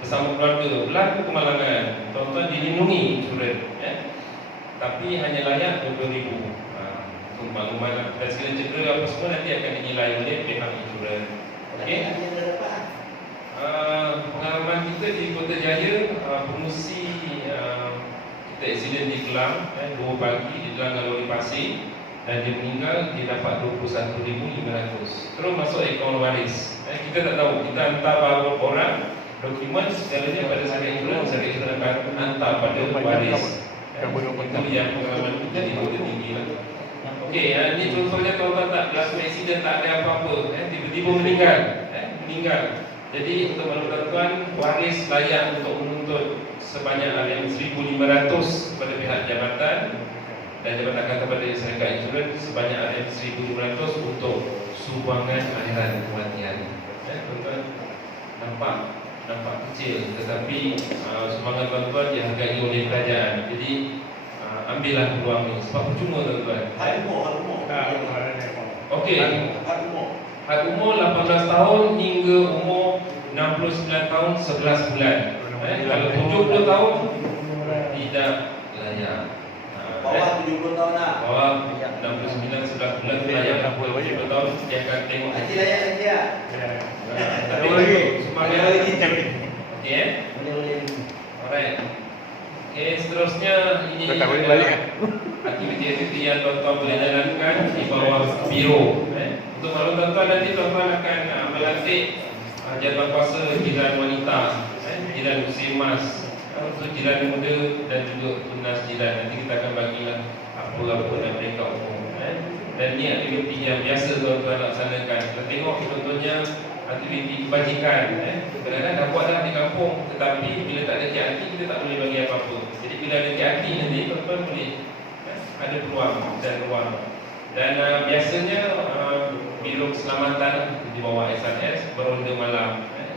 bersama keluarga, berlaku kemalangan, tuan-tuan dilindungi insurans. Tapi hanya layak 20,000. Untuk makluman dan sekiranya cedera apa semua nanti akan dinilai oleh pihak insurans. Okey. Pengalaman kita di Kota Jaya, pengusi kita aksiden di Kelang 2 pagi di Kelang lori pasir dan dia meninggal, dia dapat 21,500. Terus masuk akaun waris. Kita tak tahu, kita hantar berapa orang, dokumen segalanya pada syarikat insurans akan hantar pada waris. Itu yang pengalaman kita di Kota Tinggi lah. Okey, ini contohnya tuan-tuan tak berlaku aksiden, tak ada apa-apa, tiba-tiba meninggal. Jadi untuk tuan-tuan, waris layak untuk menuntut sebanyak RM1,500 kepada pihak jabatan dan jabatan akan kepada syarikat insurans sebanyak RM1,500 untuk sumbangan akhirat kematian. Tuan-tuan nampak kecil, tetapi sumbangan tuan-tuan dihargai oleh kerajaan. Jadi ambillah peluang ini sebab percuma tuan-tuan. Had umur. Okey. Had umur 18 tahun hingga umur 69 tahun 11 bulan. Kalau 70 tahun tidak layak. Bawah 70 tahun lah. Bawah 69 11 bulan dia akan tengok. Haji layak Haji ya. Tapi semuanya okey. Boleh. Alright. Okey, seterusnya ini Tak boleh balik kan? aktiviti-aktiviti yang tuan-tuan boleh jalankan di bawah biro. Untuk maklum tuan-tuan, nanti tuan-tuan akan melantik jawatan kuasa jiran wanita, jiran usia emas, untuk jiran muda dan juga tunas jiran. Nanti kita akan bagilah apa-apa dan mereka umum. Dan ini aktiviti yang biasa tuan-tuan laksanakan. Kita tengok contohnya aktiviti kebajikan. Kadang-kadang dah buat dah di kampung, tetapi bila tak ada KRT kita tak boleh bagi apa-apa. Jadi bila ada KRT nanti tuan-tuan boleh ada peluang dan ruang. Dan biasanya biro keselamatan di bawah SRS beronda malam.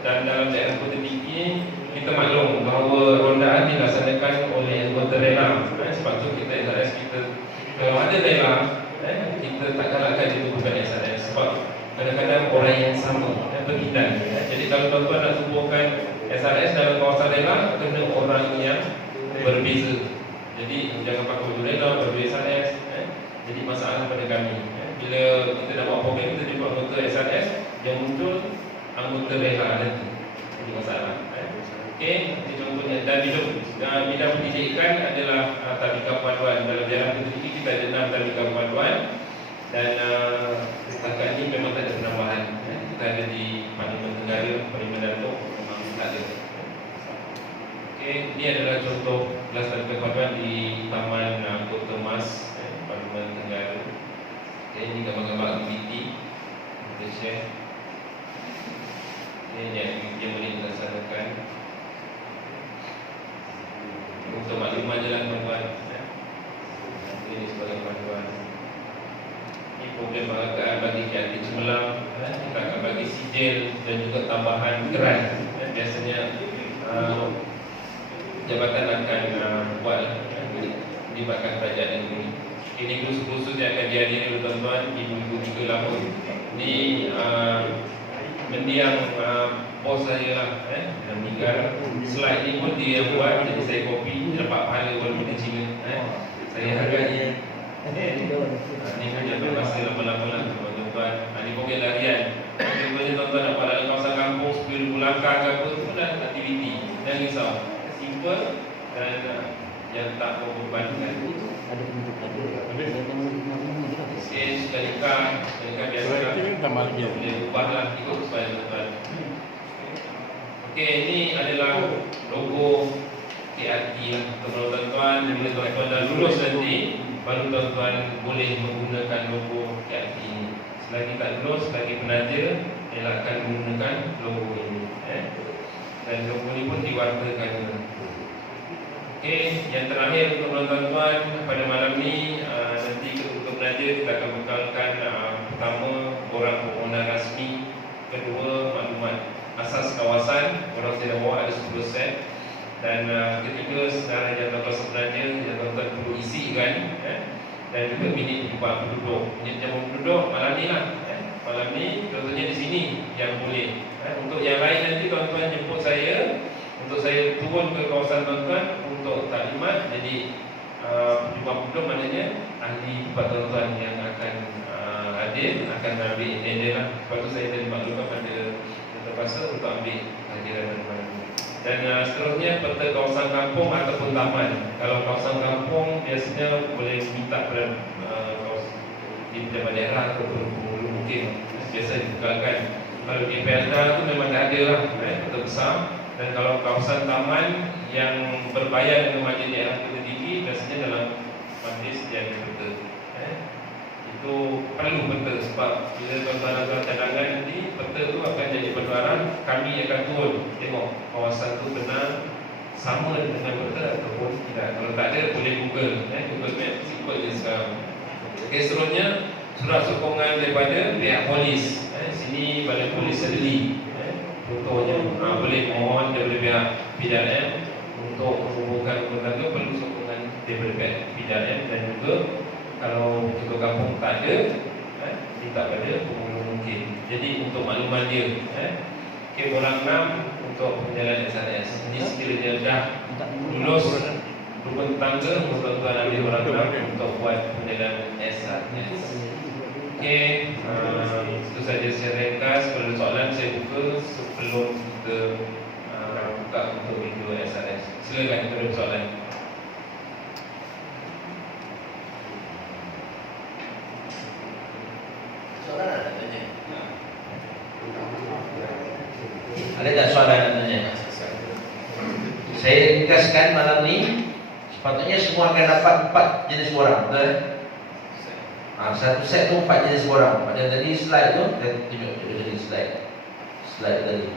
Dan dalam daerah Kota Tinggi kita maklum bahawa rondaan dilaksanakan oleh anggota rela. Sebab tu kita SRS kita kalau ada rela kita tak galakkan itu bukan SRS. Sebab kadang-kadang orang yang sama berhindar. Jadi kalau tuan-tuan nak tubuhkan SRS dalam kawasan rela, kena orang yang berbeza. Jadi jangan pakai baju rela, baju SRS. Jadi masalah pada kami. Bila kita nak buat program, kita jumpa anggota SRS yang muncul anggota rela nanti. Jadi masalah. Okey, ini contohnya. Dan bidang pendidikan adalah tadika panduan. Dalam jalan pendidikan kita ada 6 tadika panduan. Dan setakat ini memang tak ada penambahan. Kita ada di Parlimen Negara, Parlimen Datuk, memang tak ada. Okey, ini adalah contoh kelas tadika panduan di Taman Kota Mas, Parlimen Negara. Okey, ini gambar-gambar aktiviti kita share. Ini aktiviti yang boleh dilaksanakan. Untuk makluman jalan panduan. Ini sebagai panduan. Program penghargaan bagi KRT Cemerlang, kita akan bagi sijil dan juga tambahan geran. Biasanya jabatan akan buat melibatkan kerajaan negeri. Ini kursus-kursus yang akan dihadiri oleh tuan-tuan ibu-ibu 3 lama. Ini mendiang bos saya lah, yang meninggal. Slide ni pun dia buat, jadi saya copy, dapat pahala walaupun dia Cina. Saya hargai. Ini kan jangan berpasal lama-lama lah tuan-tuan. Ini program larian. Contohnya tuan-tuan nak buat dalam kawasan kampung 10,000 langkah ke apa, itu dah aktiviti. Jangan risau, simple dan yang tak membebankan. Sekalikan biasa boleh ubahlah ikut supaya tuan-tuan. Okey, ini adalah logo KRT lah. Kalau tuan-tuan, bila tuan-tuan dah lulus nanti, baru tuan-tuan boleh menggunakan logo KRT ini. Selagi tak lulus, selagi penaja, elakkan menggunakan logo ini. Dan logo ini pun diwartakan. Okey, yang terakhir untuk tuan-tuan pada malam ni, nanti ketua penaja kita akan bekalkan pertama, borang permohonan rasmi. Kedua, maklumat asas kawasan. Orang saya dah bawa ada 10 set. Dan ketiga, sekarang jawatan kuasa penaja yang tuan-tuan perlu isikan. Dan juga minit jumpa penduduk. Minit jumpa penduduk malam ni lah. Malam ni contohnya di sini yang boleh. Untuk yang lain nanti tuan-tuan jemput saya, untuk saya turun ke kawasan tuan-tuan untuk taklimat. Jadi jumpa penduduk maknanya ahli tempat tuan-tuan yang akan hadir, akan ambil attendance lah. Lepas tu saya tadi maklumkan pada terpaksa untuk ambil hadiran dan dan seterusnya peta kawasan kampung ataupun taman. Kalau kawasan kampung biasanya boleh minta pada di pejabat daerah ataupun penghulu mungkin biasa dibekalkan. Kalau di PLDA tu memang dah ada lah peta besar. Dan kalau kawasan taman yang berbayar dengan majlis daerah Kota Tinggi, biasanya dalam majlis dia ada peta. Itu perlu peta sebab bila tuan-tuan ada cadangan nanti, peta tu akan jadi penularan. Kami akan turun tengok kawasan tu benar sama dengan peta ataupun tidak. Kalau tak ada boleh Google, Google Maps simple je sekarang. Okey, seterusnya surat sokongan daripada pihak polis. Sini Balai Polis Sedeli. Contohnya boleh mohon daripada pihak PDRM untuk menghubungkan keluarga, perlu sokongan daripada pihak PDRM. Dan juga kalau ketua kampung tak ada, minta pada penghulu mungkin. Jadi untuk makluman dia, okey, borang 6 untuk penjalan SRS. Ini sekiranya dah lulus rukun tetangga, tuan-tuan ambil borang 6 untuk buat penjalan SRS. Okey, Itu saja saya ringkas. Kalau soalan saya buka sebelum kita buka untuk video SRS. Silakan kalau ada soalan. Soalan ada tanya. Ada tak soalan nak tanya? Saya ringkaskan malam ni. Sepatutnya semua akan dapat 4 jenis borang, betul? Satu set tu 4 jenis borang. Pada tadi slide tu, saya tunjuk tadi slide tadi.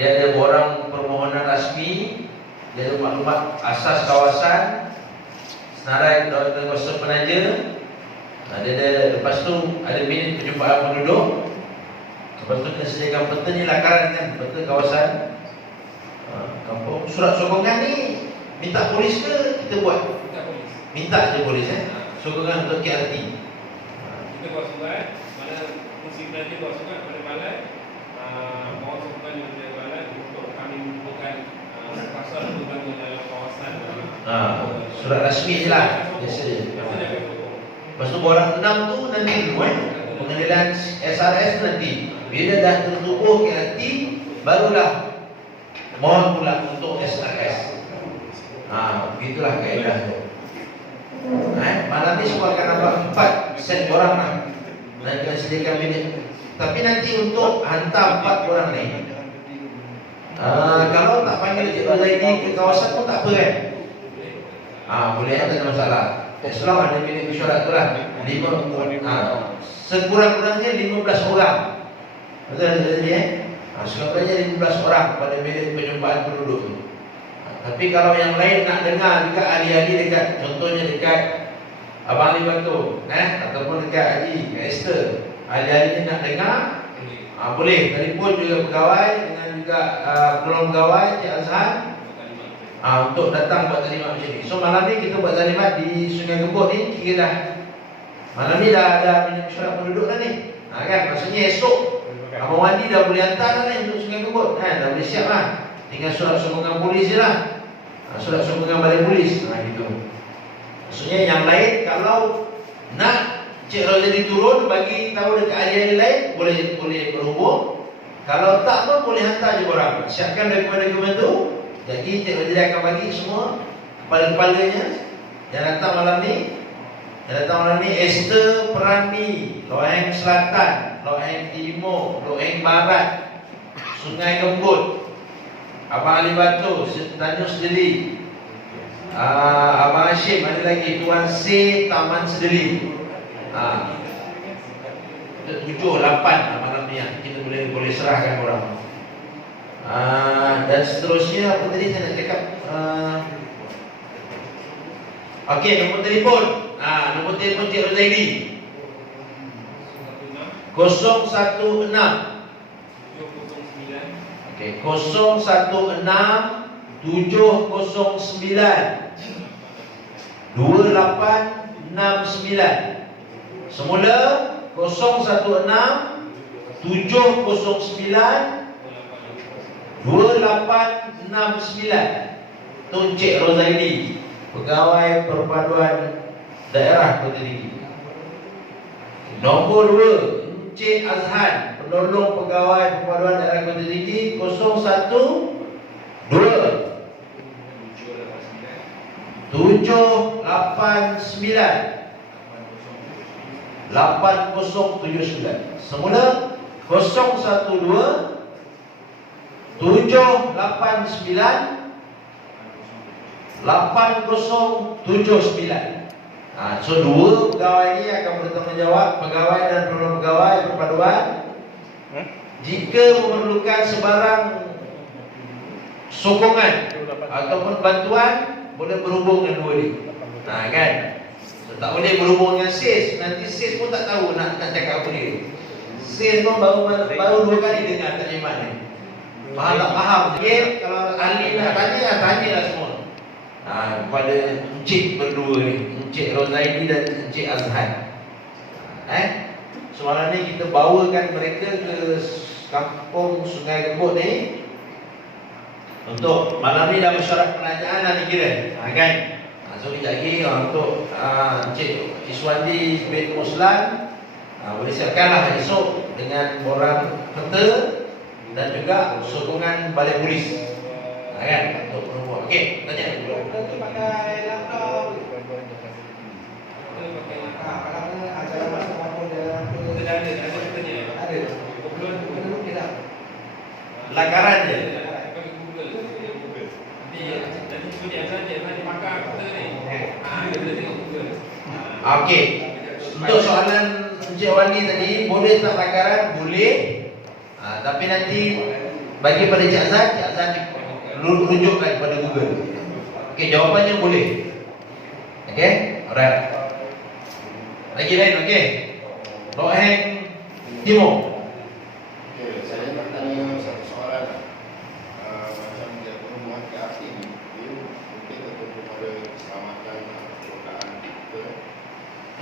Dia ada borang permohonan rasmi, dia ada maklumat asas kawasan, senarai kawasan penaja. Dia ada, lepas tu ada minit perjumpaan penduduk. Lepas tu kita sediakan peta ni lakaran kan, peta kawasan kampung. Surat sokongan ni minta polis ke kita buat? Minta je polis sokongan untuk KRT. Kita buat surat, mana fungsi penaja buat surat pada balai, mohon sokongan daripada balai untuk kami butuhkan pasal untuk bangun dalam kawasan. Surat rasmi je lah biasa je. Lepas tu borang 6 tu nanti dulu pengadilan SRS nanti. Bila dah tertubuh KRT, barulah mohon pula untuk SRS. Begitulah kaedah tu. Malam ni semua akan dapat 4 set borang lah. Nanti akan sediakan minit. Tapi nanti untuk hantar 4 borang ni, kalau tak panggil Cik Rozaidi ke kawasan pun tak apa kan? Boleh, tak ada masalah. Selama ada minit mesyuarat tu lah. Sekurang-kurangnya 15 orang. Betul tadi sekurang-kurangnya 15 orang pada minit perjumpaan penduduk tu. Tapi kalau yang lain nak dengar dekat ahli-ahli dekat, contohnya dekat Abang Ali Batu ataupun dekat Haji, dekat Esther, ahli-ahli ni nak dengar, boleh telefon juga pegawai dengan juga penolong pegawai Cik Azhan untuk datang buat talimat macam ni. So malam ni kita buat talimat di Sungai Gembut ni, kira dah malam ni dah ada minit mesyuarat penduduk dah ni. Kan maksudnya esok Abang Wandi dah boleh hantar dah ni untuk Sungai Gembut, dah boleh siap lah. Tinggal surat sokongan polis je lah, surat sokongan balai polis. Gitu. Maksudnya yang lain kalau nak Cik Rozaidi turun bagi tahu dekat ahli-ahli lain, boleh berhubung. Kalau tak pun boleh hantar je korang. Siapkan dokumen-dokumen tu. Jadi Cik Rozaidi akan bagi semua kepala-kepalanya yang datang malam ni. Yang datang malam ni Esther Perani, Loeng Selatan, Loeng Timur, Loeng Barat, Sungai Gembut, Abang Ali Batu, Tanjung Sedeli, Abang Hashim, ada lagi Tuan C, Taman Sedeli. 7, 8 malam ni kita boleh serahkan orang. Dan seterusnya apa tadi saya nak cakap? Okey, nombor telefon. Nombor telefon Cik Rozaidi 016 Okey, 016 709 2869. Semula 016 709 2869. Tu Cik Rozaidi, Pegawai Perpaduan Daerah Kota Tinggi. Nombor 2 Cik Azhan, Penolong Pegawai Perpaduan Daerah Kota Tinggi 012 789 8079. Semula 012 789 8079. So dua pegawai ini akan bertanggungjawab, pegawai dan penolong pegawai perpaduan. Jika memerlukan sebarang sokongan ataupun bantuan, boleh berhubung dengan dua ni. Kan? So, tak boleh berhubung dengan SIS. Nanti SIS pun tak tahu nak cakap apa dia. SIS pun baru 2 kali dengar taklimat ni. Faham tak faham? Okay? Kalau ahli nak tanya, tanyalah semua. Kepada Encik berdua ni, Encik Rozaidi dan Encik Azhan. Semalam ni kita bawakan mereka ke kampung Sungai Gembut ni untuk malam ni dah mesyuarat penajaan dah dikira. Kan? So kejap lagi untuk Encik Iswandi bin Muslan Boleh siapkanlah esok dengan borang peta dan juga sokongan balai polis. Kan untuk penumbuh. Okey, tanya dulu. Kita pakai laptop. Kalau acara macam dia ada. Belum kita. Langgaran je. Okey. Untuk soalan Encik Wali tadi, boleh tak langgaran? Boleh. Tapi nanti bagi pada Cik Azan rujukkan pada Google. Okey, jawapannya boleh. Okey? Alright. Lagi lain, okey? Roheng Timur. Okey, saya nak tanya satu soalan. Macam dia perumuhan KRT ni, dia mungkin tertentu pada keselamatan perkotaan kita.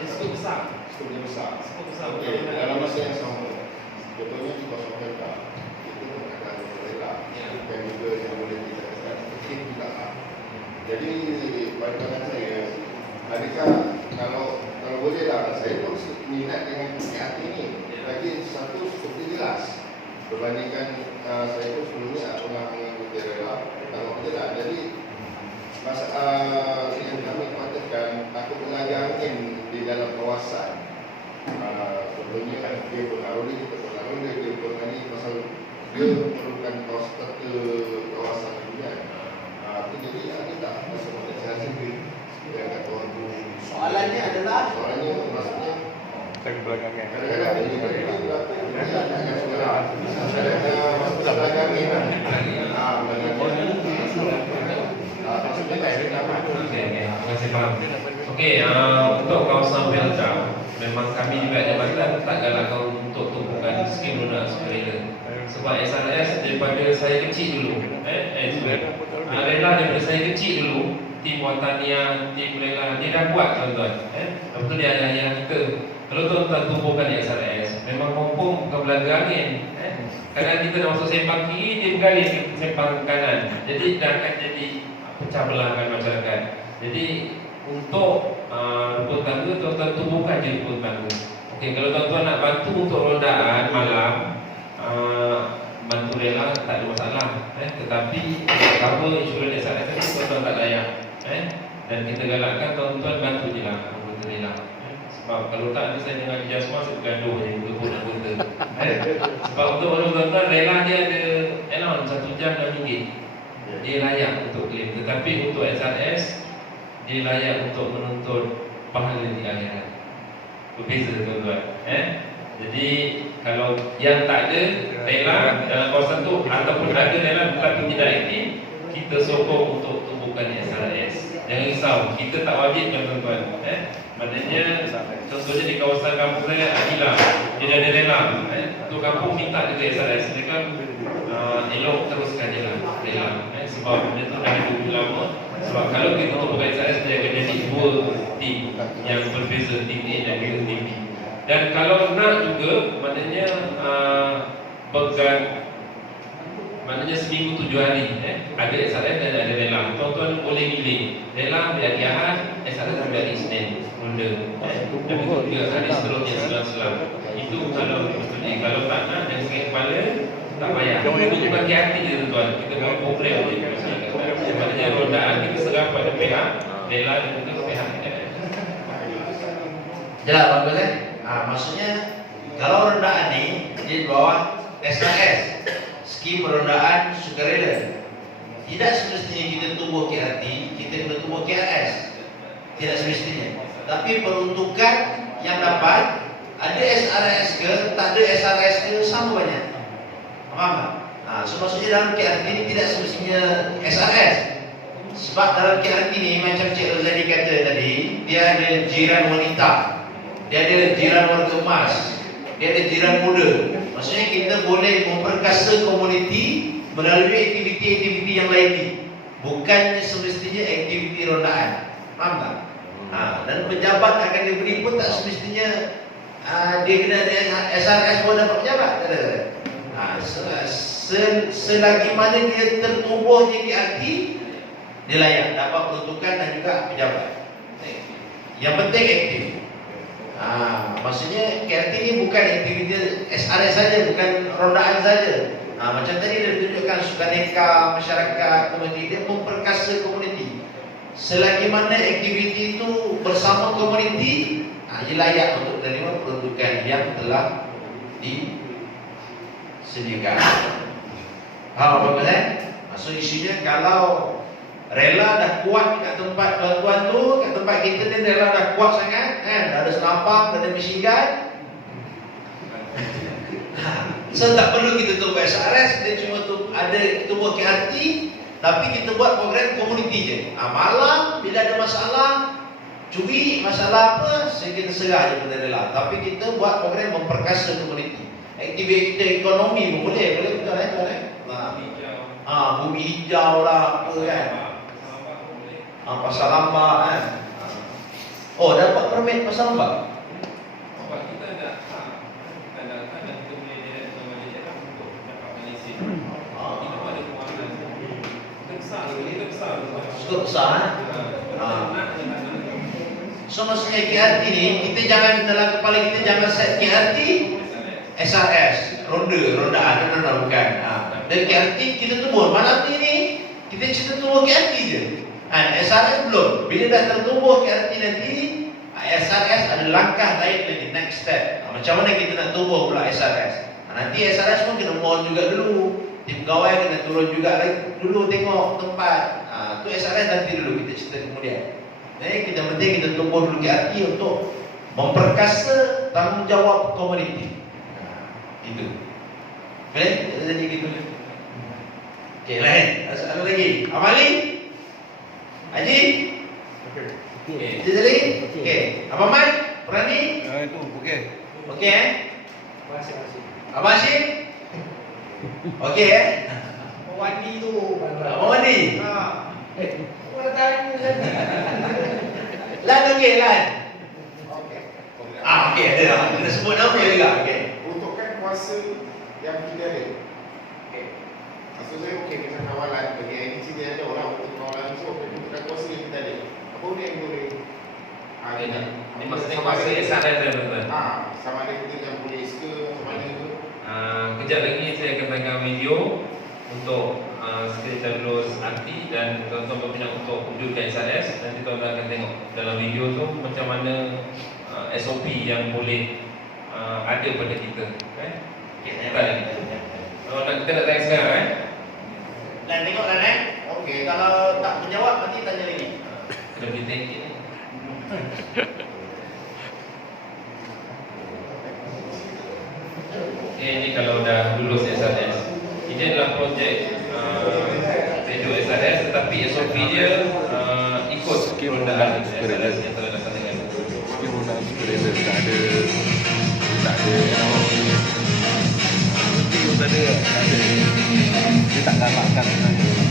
Skop besar. Skopnya besar. Skop besar. Okey, dalam masa yang sama, contohnya di kosong kereta, itu akan rela. Dan juga yang boleh dikatakan kecil juga. Jadi, pada pandangan saya, adakah kalau boleh lah, saya pun minat dengan KRT ni. Lagi satu seperti jelas berbandingkan saya pun sebelumnya pernah mengikuti rela pertama berjalan. Jadi masa yang kami khawatirkan takut melanggar angin di dalam kawasan. Contohnya kan dia pengaruhi, kita pengaruhi dia pengaruhi pasal dia memerlukan kawasan dunia. Jadi ada tak masa potensial sendiri yang kata orang tu. Soalannya adalah Soalannya maksudnya Saya belakangnya. kadang-kadang dia berlaku dengan suara. Ada belakang ni kan. Maksudnya tak ada nama. Okey, terima kasih Pak. Okey, untuk kawasan Belta, memang kami juga Jabatan tak galakkan untuk tumpukan skim lunak sukarela. Sebab SRS daripada saya kecil dulu, rela daripada saya kecil dulu, tim Watania, tim rela, dia dah buat tuan-tuan. Lepas tu dia ayah-ayah kita. Kalau tuan-tuan tumpukan di SRS, memang kompong bukan belanga angin. Kadang kita dah masuk sempang kiri, dia bergaris ke sempang kanan. Jadi dah akan jadi pecah belahkan masyarakat. Jadi untuk rumput tangga, tuan-tuan tumbuhkan je rumput tangga. Okey, kalau tuan-tuan nak bantu untuk rondaan malam, bantu rela tak ada masalah. Tetapi cover insurans SRS ni tuan-tuan tak layak. Dan kita galakkan tuan-tuan bantu je lah anggota rela. Sebab kalau tak nanti saya dengan Jasma saya bergaduh je untuk anggota. Sebab untuk tuan-tuan rela dia ada allowance 1 jam RM6. Dia layak untuk claim. Tetapi untuk SRS dia layak untuk menuntut pahala di akhirat. Berbeza tuan-tuan. Jadi kalau yang tak ada rela dalam kawasan tu ataupun ada rela tetapi tidak aktif, kita sokong untuk tumbuhkan SRS. Jangan risau, kita tak wajibkan tuan-tuan. Maknanya contohnya di kawasan kampung saya Adila, dia ada rela. Untuk kampung minta juga SRS. Mereka elok teruskan je lah rela. Sebab benda tu dah ada dulu lama. Sebab kalau kita tumpukan SRS, dia akan jadi 2 tim yang berbeza, tim A dan tim B. Dan kalau nak juga, maknanya pegang, maknanya seminggu 7 hari ada SRS dan ada rela. Tuan-tuan boleh pilih rela dari Ahad, SRS dari Isnin Ronda. Dan itu juga hari seterusnya selang-selang. Itu kalau maksudnya, kalau tak nak dan sakit kepala, tak payah. Itu bukan hati je tuan-tuan. Kita buat program je. Maknanya rondaan kita serah pada pihak rela dan juga pihak jelas bagus maksudnya kalau rondaan ni di bawah SRS, skim perondaan sukarela, tidak semestinya kita tumbuh KRT, kita kena tumbuh KRS. Tidak semestinya. Tapi peruntukan yang dapat ada SRS ke, tak ada SRS ke, sama banyak. Faham tak? So maksudnya dalam KRT ni tidak semestinya SRS. Sebab dalam KRT ni macam Cik Rozali kata tadi, dia ada jiran wanita, dia ada jiran warga emas, dia ada jiran muda. Maksudnya kita boleh memperkasa komuniti melalui aktiviti-aktiviti yang lain ni, bukan semestinya aktiviti rondaan. Faham tak? Dan pejabat akan diberi pun tak semestinya dia kena ada SRS pun dapat pejabat. Tak ada. Selagi mana dia tertubuh JKRT, dia layak dapat peruntukan dan juga pejabat. Yang penting aktif. Maksudnya KRT ini bukan aktiviti SRS saja, bukan rondaan saja. Macam tadi dia tunjukkan sukaneka masyarakat, komuniti, dia memperkasa komuniti. Selagi mana aktiviti itu bersama komuniti, dia layak untuk menerima peruntukan yang telah disediakan. Faham apa maksudnya? Maksud isinya kalau rela dah kuat kat tempat tuan-tuan tu, kat tempat kita ni rela dah kuat sangat, kan? Dah ada senampang, dah ada machine gun. So tak perlu kita tunggu SRS, dia cuma tu ada kita buat KRT, tapi kita buat program komuniti je. Malam bila ada masalah, curi masalah apa, kita serah je pada rela. Tapi kita buat program memperkasa komuniti. Aktiviti ekonomi pun boleh betul tuan bumi hijau lah apa kan. Pasar lambak kan. Oh, dapat permit pasar lambak. Cukup besar. So maksudnya KRT ni, kita jangan dalam kepala kita jangan set KRT SRS, rondaan bukan. Dan KRT kita tumbuh malam ni kita cerita tumbuh KRT je. SRS belum. Bila dah tertumbuh KRT nanti, SRS ada langkah lain lagi, next step. Macam mana kita nak tumbuh pula SRS? Nanti SRS pun kena mohon juga dulu. Tim pegawai kena turun juga lagi dulu tengok tempat. Tu SRS nanti dulu kita cerita kemudian. Kita penting kita tumbuh dulu KRT untuk memperkasa tanggungjawab komuniti. Itu. Boleh? Jadi gitu. Okey, lain. Ada lagi? Amali? Haji? Okey. Jadi? Okey. Abang Mat? Berani? Itu okey. Okey Masih. Abang Hashim? Okey Mewandi tu. Abang Wandi? Mana tanya tadi? Lan okey, Lan? Okey. Okey, ada. Kita sebut nama juga. Okey. Untukkan kuasa yang tidak ada. Okey. Maksud saya okey kita kawalan bagi agensi dia ada orang untuk kawalan so untukkan kuasa yang tidak ada. Apa benda yang boleh Ini maksudnya kuasa SRS dia tuan. sama ada kita yang boleh ke sama ada ke. Kejap lagi saya akan tayangkan video untuk sekretar lulus arti dan tuan-tuan berminat untuk wujudkan SRS. Nanti tuan-tuan akan tengok dalam video tu macam mana SOP yang boleh ada pada kita. Okay, tak lagi. Kita nak tanya sekarang Lan tengok Lan Okey. Kalau tak menjawab nanti tanya lagi. kena beli tanki ni. Okay, ini kalau dah lulus SRS. Ini adalah projek radio SRS tetapi SOP dia ikut rondaan SRS yang telah dilaksanakan. Skill rondaan supervisor tak ada skill tak ada. Dia tak galakkan sebenarnya.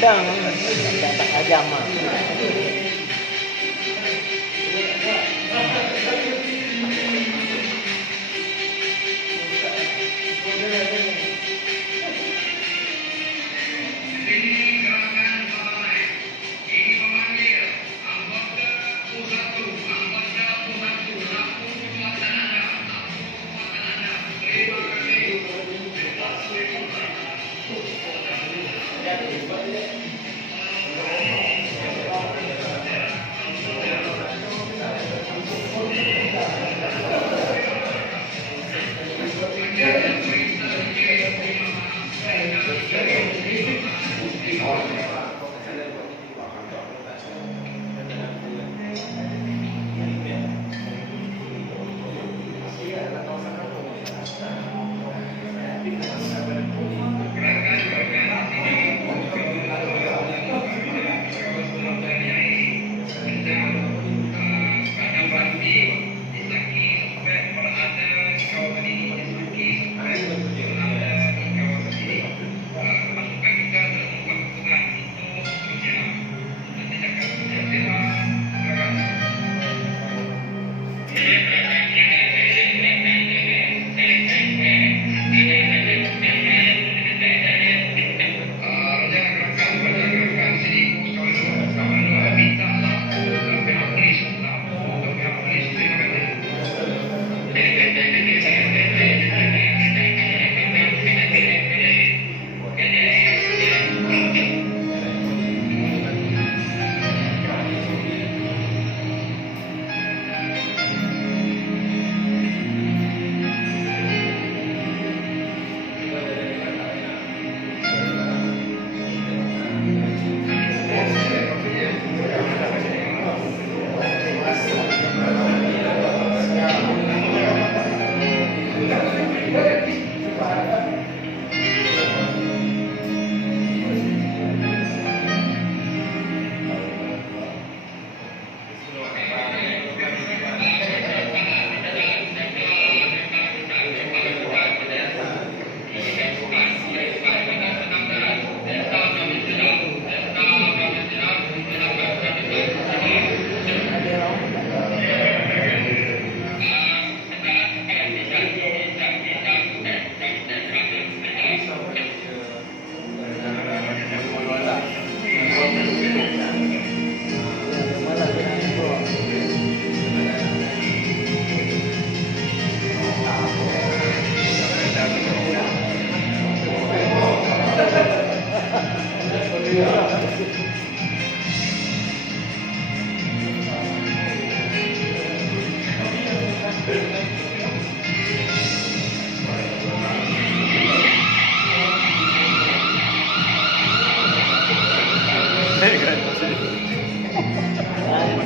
undang-undang tak agama.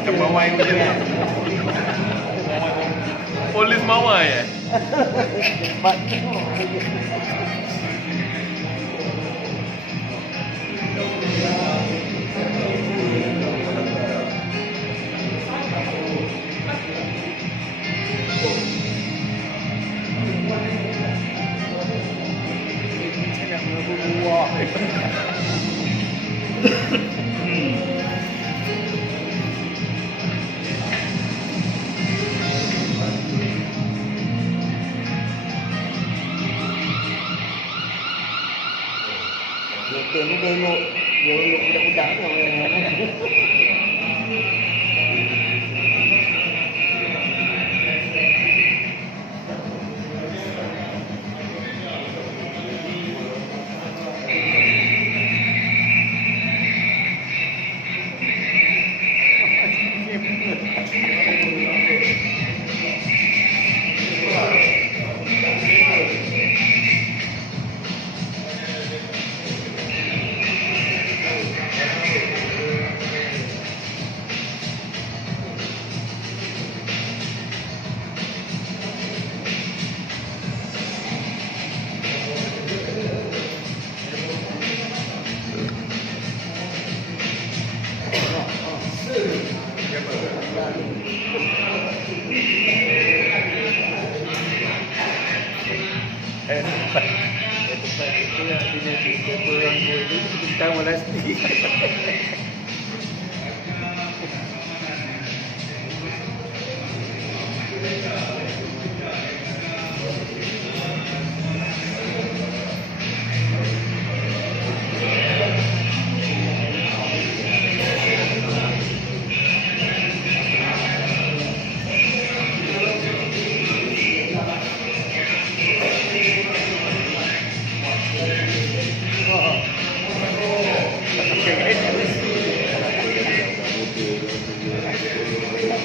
Macam mawai macam ni. Polis mawai ya? Cepat. Doktor ni dia elok budak-budak tu. Itu yang punya cerita orang dia itu Tahu lasti.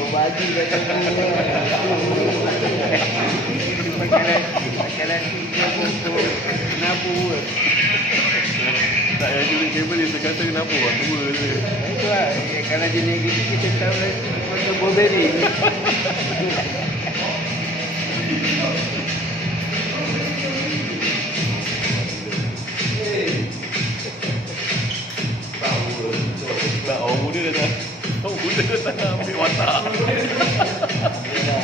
Bagi dah makanan dia pun kenapa buat? Tak yang jenis kabel dia kata kenapa buat tua dia. Itu lah, kalau jenis gitu kita tahu lah macam Burberry. Tak, orang muda dah tak. Orang muda dah tak nak ambil watak.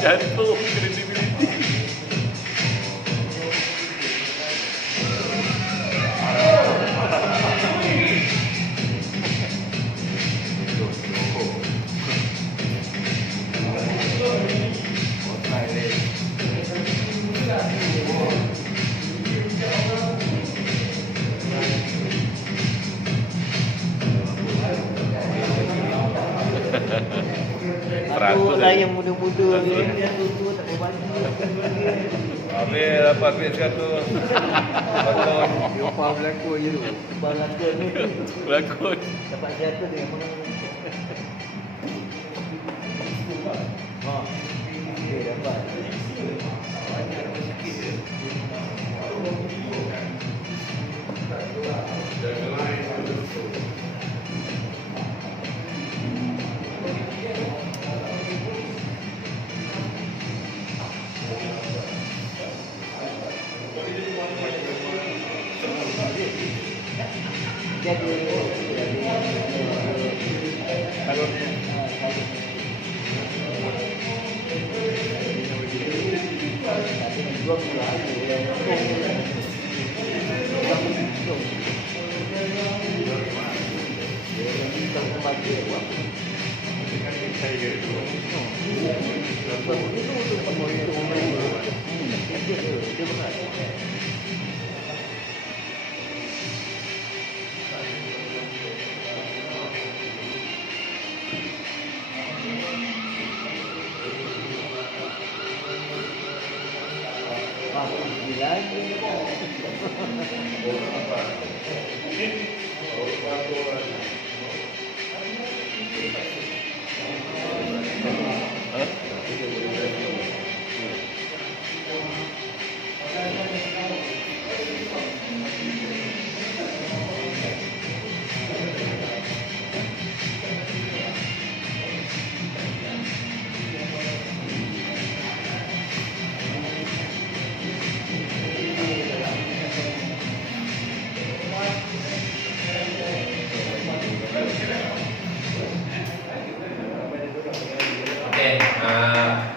Jatuh kredibiliti. Aku lah yang muda-muda ni, dia tua tak boleh bagi. Habis dapat duit 100. Betul. Dia upah berlakon je tu. Upah berlakon ni. Berlakon. Dapat 100 dengan mana. Ha. Dia dapat.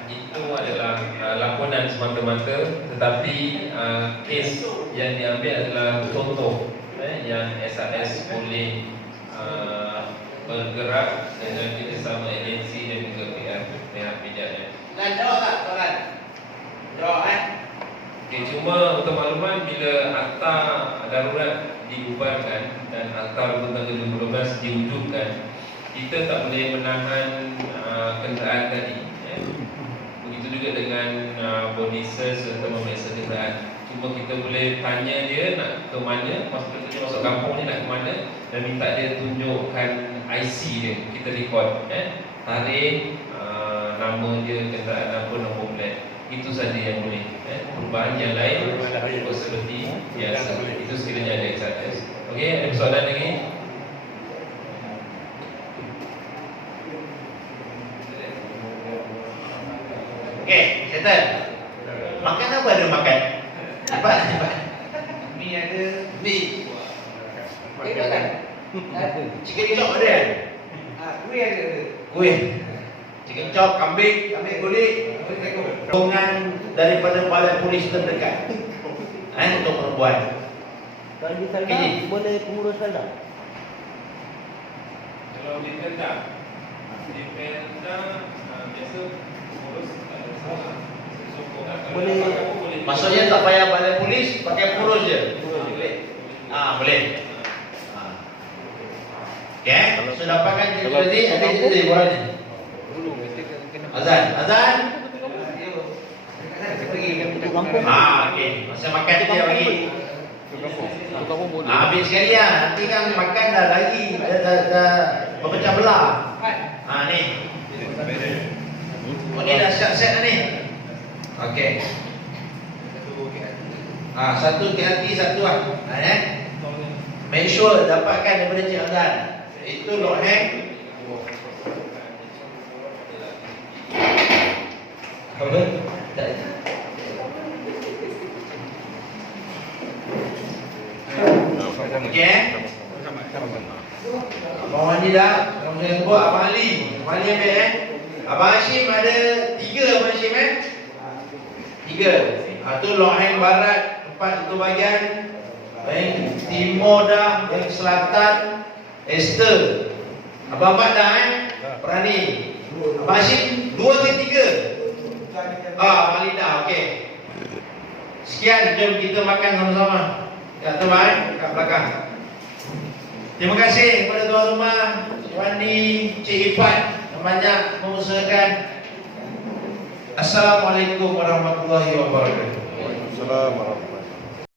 Itu adalah lakonan semata-mata, tetapi kes yang diambil adalah contoh yang SAS boleh bergerak dengan kerjasama agensi dan juga pihak media. Dan jawab tak soalan? Jawab Okay, cuma untuk makluman, bila akta darurat dibubarkan dan akta rumah tangga 2012 diwujudkan, kita tak boleh menahan kenderaan tadi. Begitu juga dengan body search serta memeriksa kenderaan. Cuma kita boleh tanya dia nak ke mana, masuk kampung ni nak ke mana, dan minta dia tunjukkan IC dia. Kita record tarikh, nama dia, kenderaan apa, nombor plat. Itu saja yang boleh. Perubahan yang lain seperti biasa. Itu sekiranya ada SAS. Okey, ada soalan lagi? Okey, settle. Makan apa ada makan? Apa? Mi ada. Mi. Kita kan? Chicken chop ada? Kuih ada. Kuih. Chicken chop, kambing, kambing gulik. Dengan daripada balai polis terdekat. Untuk perempuan. Kalau di sana Ini. boleh pengurus sana. Kalau di Pemda biasa urus ada salah. Boleh. Maksudnya tak payah balai polis, pakai purus je. Boleh. Boleh. Okay, so dapatkan jadi ada jadi orang ni. Azan. Okey. Masa makan tu dia bagi. Habis sekali lah. Nanti kan makan dah lagi, dah berpecah belah. Ni. Oh ni dah siap-siap dah ni. Okey. Satu ke hati, satu lah. Make sure dapatkan daripada Cik Azan. Itu lock hang. Apa? Tak. Okey. Abang mandi dah. Abang saya buat Abang Ali. Abang Ali ambil Abang Hashim ada 3 Abang Hashim 3. Tu lock hang barat, 4 itu bahagian. Baik timur dah, baik selatan. Esther. Abang Mat dah Perani. Abang Hashim 2 ke 3? Abang Ali dah, okey. Sekian, jom kita makan sama-sama. Kat teman, kat belakang. Terima kasih kepada tuan rumah, Cik Wandi, Cik Ifat yang banyak mengusahakan. Assalamualaikum warahmatullahi wabarakatuh. Waalaikumsalam warahmatullahi wabarakatuh.